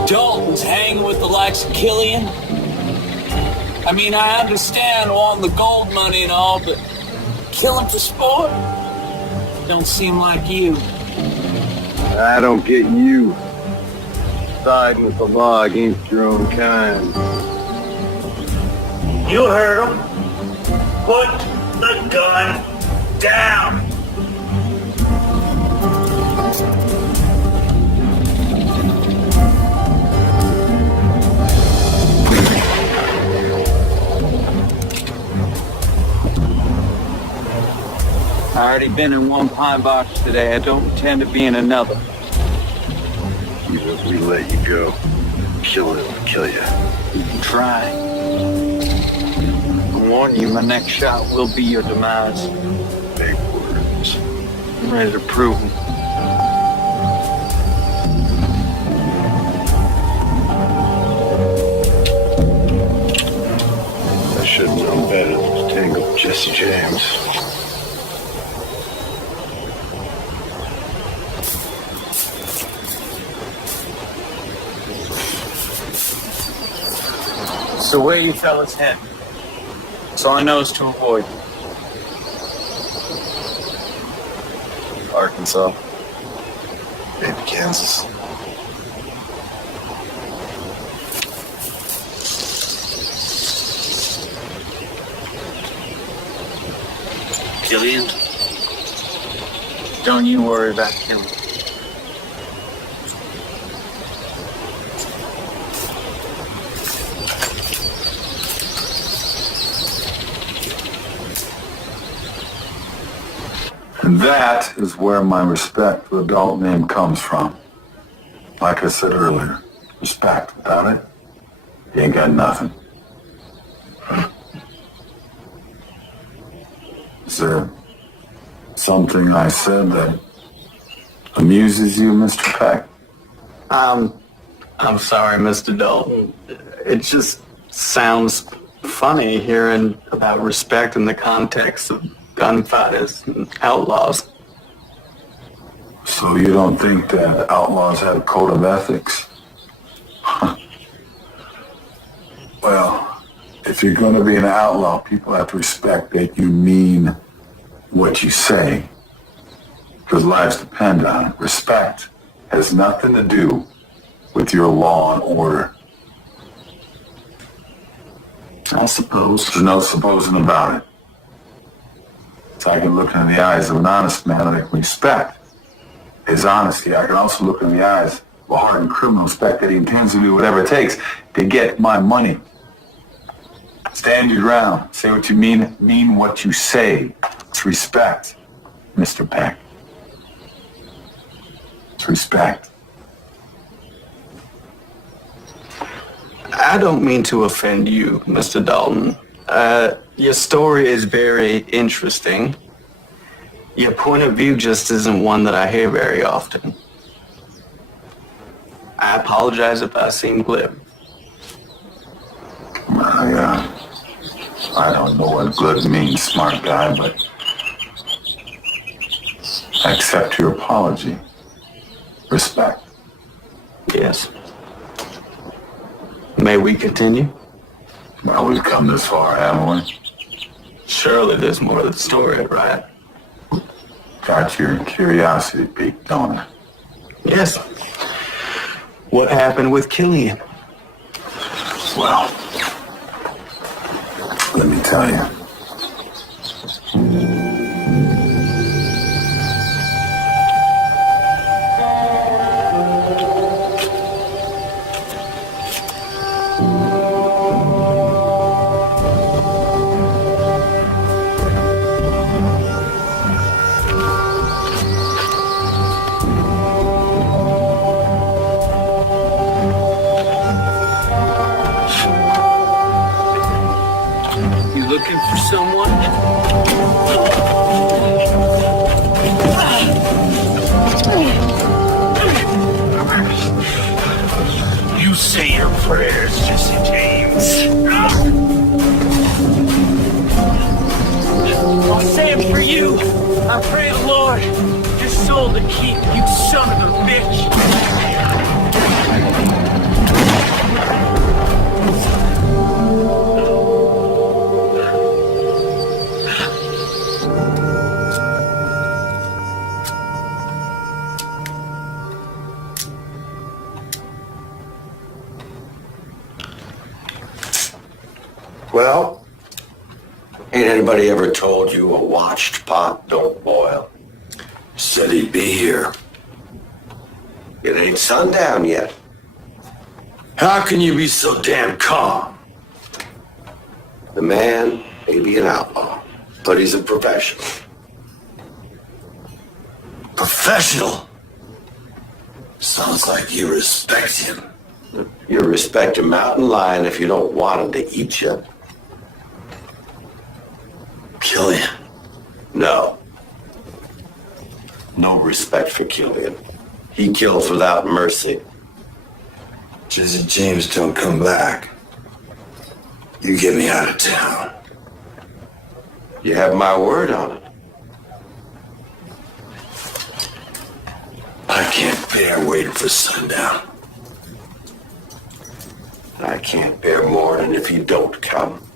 Dalton's hanging with the likes of Killian. I mean, I understand wanting the gold money and all, but killing for sport? Don't seem like you. I don't get you. Siding with the law against your own kind. You heard him. Put the gun down. I already been in one pine box today. I don't intend to be in another. Even if we let you go, kill it will kill you. You can try. I warn you, my next shot will be your demise. Big words. I'm ready to prove them. I should have known better than to tangle with Jesse James. So where you fellas heading? That's all I know is to avoid. Arkansas. Maybe Kansas. Killian? Don't you worry about him. And that is where my respect for the adult name comes from. Like I said earlier, respect. Without it, you ain't got nothing. Is there something I said that amuses you, Mr. Peck? I'm sorry, Mr. Dalton. It just sounds funny hearing about respect in the context of gunfighters and outlaws. So you don't think that outlaws have a code of ethics? Well, if you're going to be an outlaw, people have to respect that you mean what you say. Because lives depend on it. Respect has nothing to do with your law and order. I suppose. There's no supposing about it. So I can look in the eyes of an honest man that I can respect his honesty. I can also look in the eyes of a hardened criminal, respect that he intends to do whatever it takes to get my money. Stand your ground. Say what you mean what you say. It's respect, Mr. Peck. It's respect. I don't mean to offend you, Mr. Dalton. Your story is very interesting. Your point of view just isn't one that I hear very often. I apologize if I seem glib. I don't know what good means, smart guy, but I accept your apology. Respect. Yes. May we continue? Well, we've come this far, haven't we? Surely there's more to the story, right? Got your curiosity piqued, don't I? Yes. What happened with Killian? Well, let me tell you. You looking for someone? You say your prayers, Jesse James. I'll say it for you. I pray the Lord your soul to keep, you son of a bitch. Well, ain't anybody ever told you a watched pot don't boil? Said he'd be here. It ain't sundown yet. How can you be so damn calm? The man may be an outlaw, but he's a professional. Professional? Sounds like you respect him. You respect a mountain lion if you don't want him to eat you. Killian? No. No respect for Killian. He kills without mercy. Jesse James don't come back. You get me out of town. You have my word on it. I can't bear waiting for sundown. I can't bear morning if you don't come.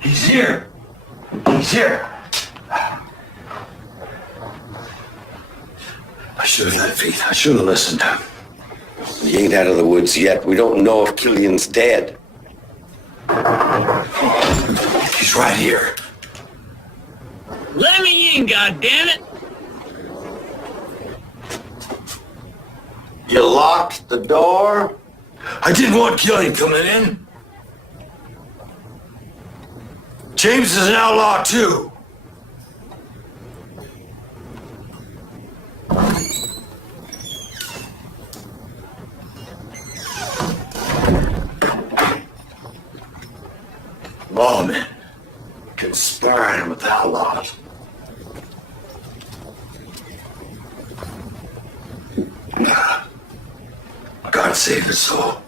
He's here. He's here. I should have let feet. I should have listened. He ain't out of the woods yet. We don't know if Killian's dead. He's right here. Let me in, goddammit! You locked the door? I didn't want Killian coming in. James is an outlaw, too. Lawmen conspiring with outlaws. God save his soul.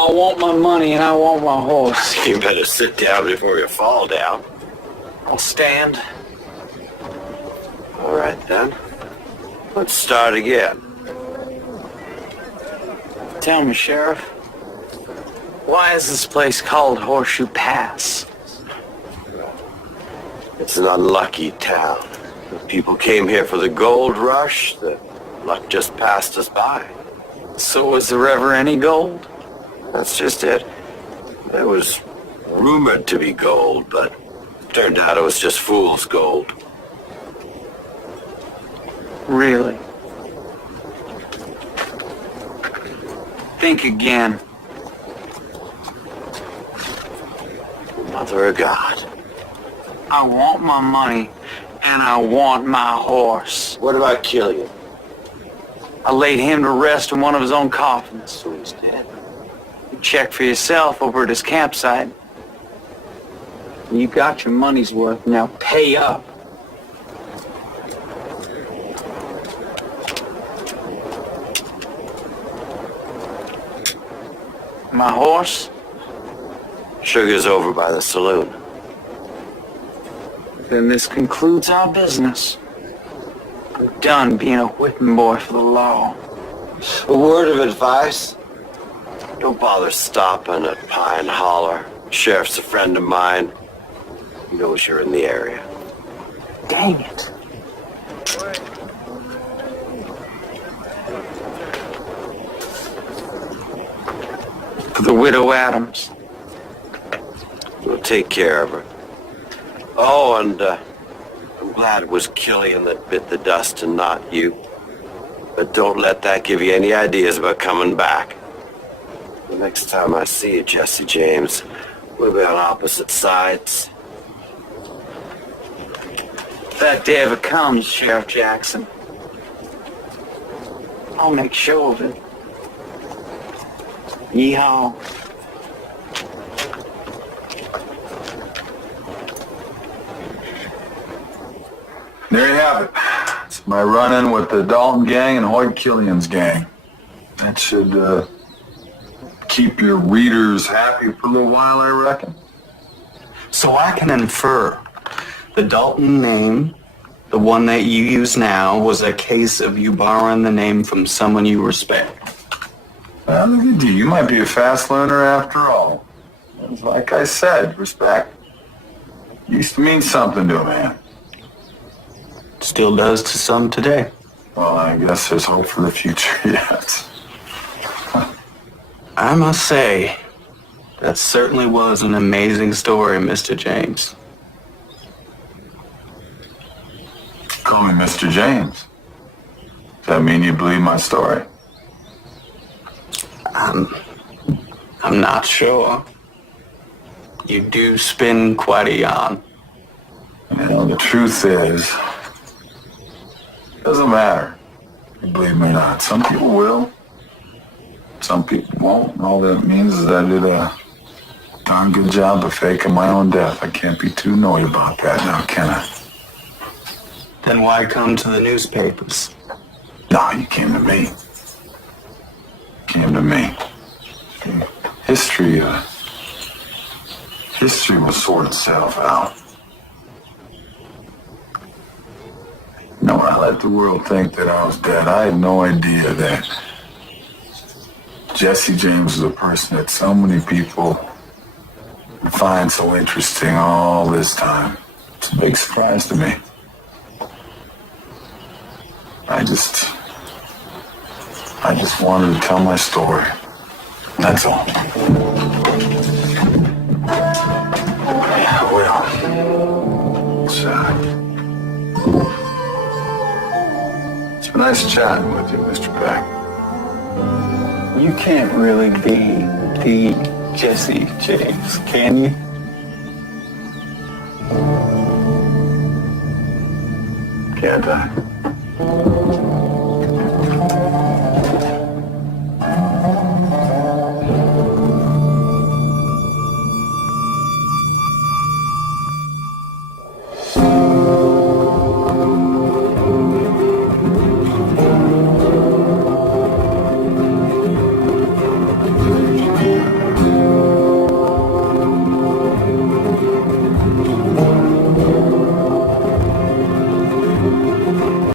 I want my money and I want my horse. You better sit down before you fall down. I'll stand. All right, then. Let's start again. Tell me, Sheriff, why is this place called Horseshoe Pass? It's an unlucky town. The people came here for the gold rush. The luck just passed us by. So was there ever any gold? That's just it. It was rumored to be gold, but turned out it was just fool's gold. Really? Think again. Mother of God. I want my money and I want my horse. What about Killian? I laid him to rest in one of his own coffins. So he's dead. You check for yourself over at his campsite. You got your money's worth. Now pay up. My horse? Sugar's over by the saloon. Then this concludes our business. I'm done being a whipping boy for the law. A word of advice. Don't bother stopping at Pine Holler. Sheriff's a friend of mine. He knows you're in the area. Dang it. For the widow Adams. We'll take care of her. Oh, and I'm glad it was Killian that bit the dust and not you. But don't let that give you any ideas about coming back. The next time I see you, Jesse James, we'll be on opposite sides. If that day ever comes, Sheriff Jackson, I'll make sure of it. Yeehaw. There you have it. It's my run-in with the Dalton gang and Hoyt Killian's gang. That should keep your readers happy for a little while, I reckon. So I can infer the Dalton name, the one that you use now, was a case of you borrowing the name from someone you respect. Well, look at you. You might be a fast learner after all. Like I said, respect used to mean something to a man. Still does to some today. Well, I guess there's hope for the future yet. I must say, that certainly was an amazing story, Mr. James. Call me Mr. James. Does that mean you believe my story? I'm not sure. You do spin quite a yarn. Well, the truth is, doesn't matter. You believe me or not. Some people will. Some people won't. And all that means is I did a darn good job of faking my own death. I can't be too annoyed about that now, can I? Then why come to the newspapers? No, you came to me. Came to me. History will sort itself out. No, I let the world think that I was dead. I had no idea that Jesse James was a person that so many people find so interesting all this time. It's a big surprise to me. I just wanted to tell my story. That's all. Yeah, well, it's been nice chatting with you, Mr. Beck. You can't really be the Jesse James, can you? Can't I?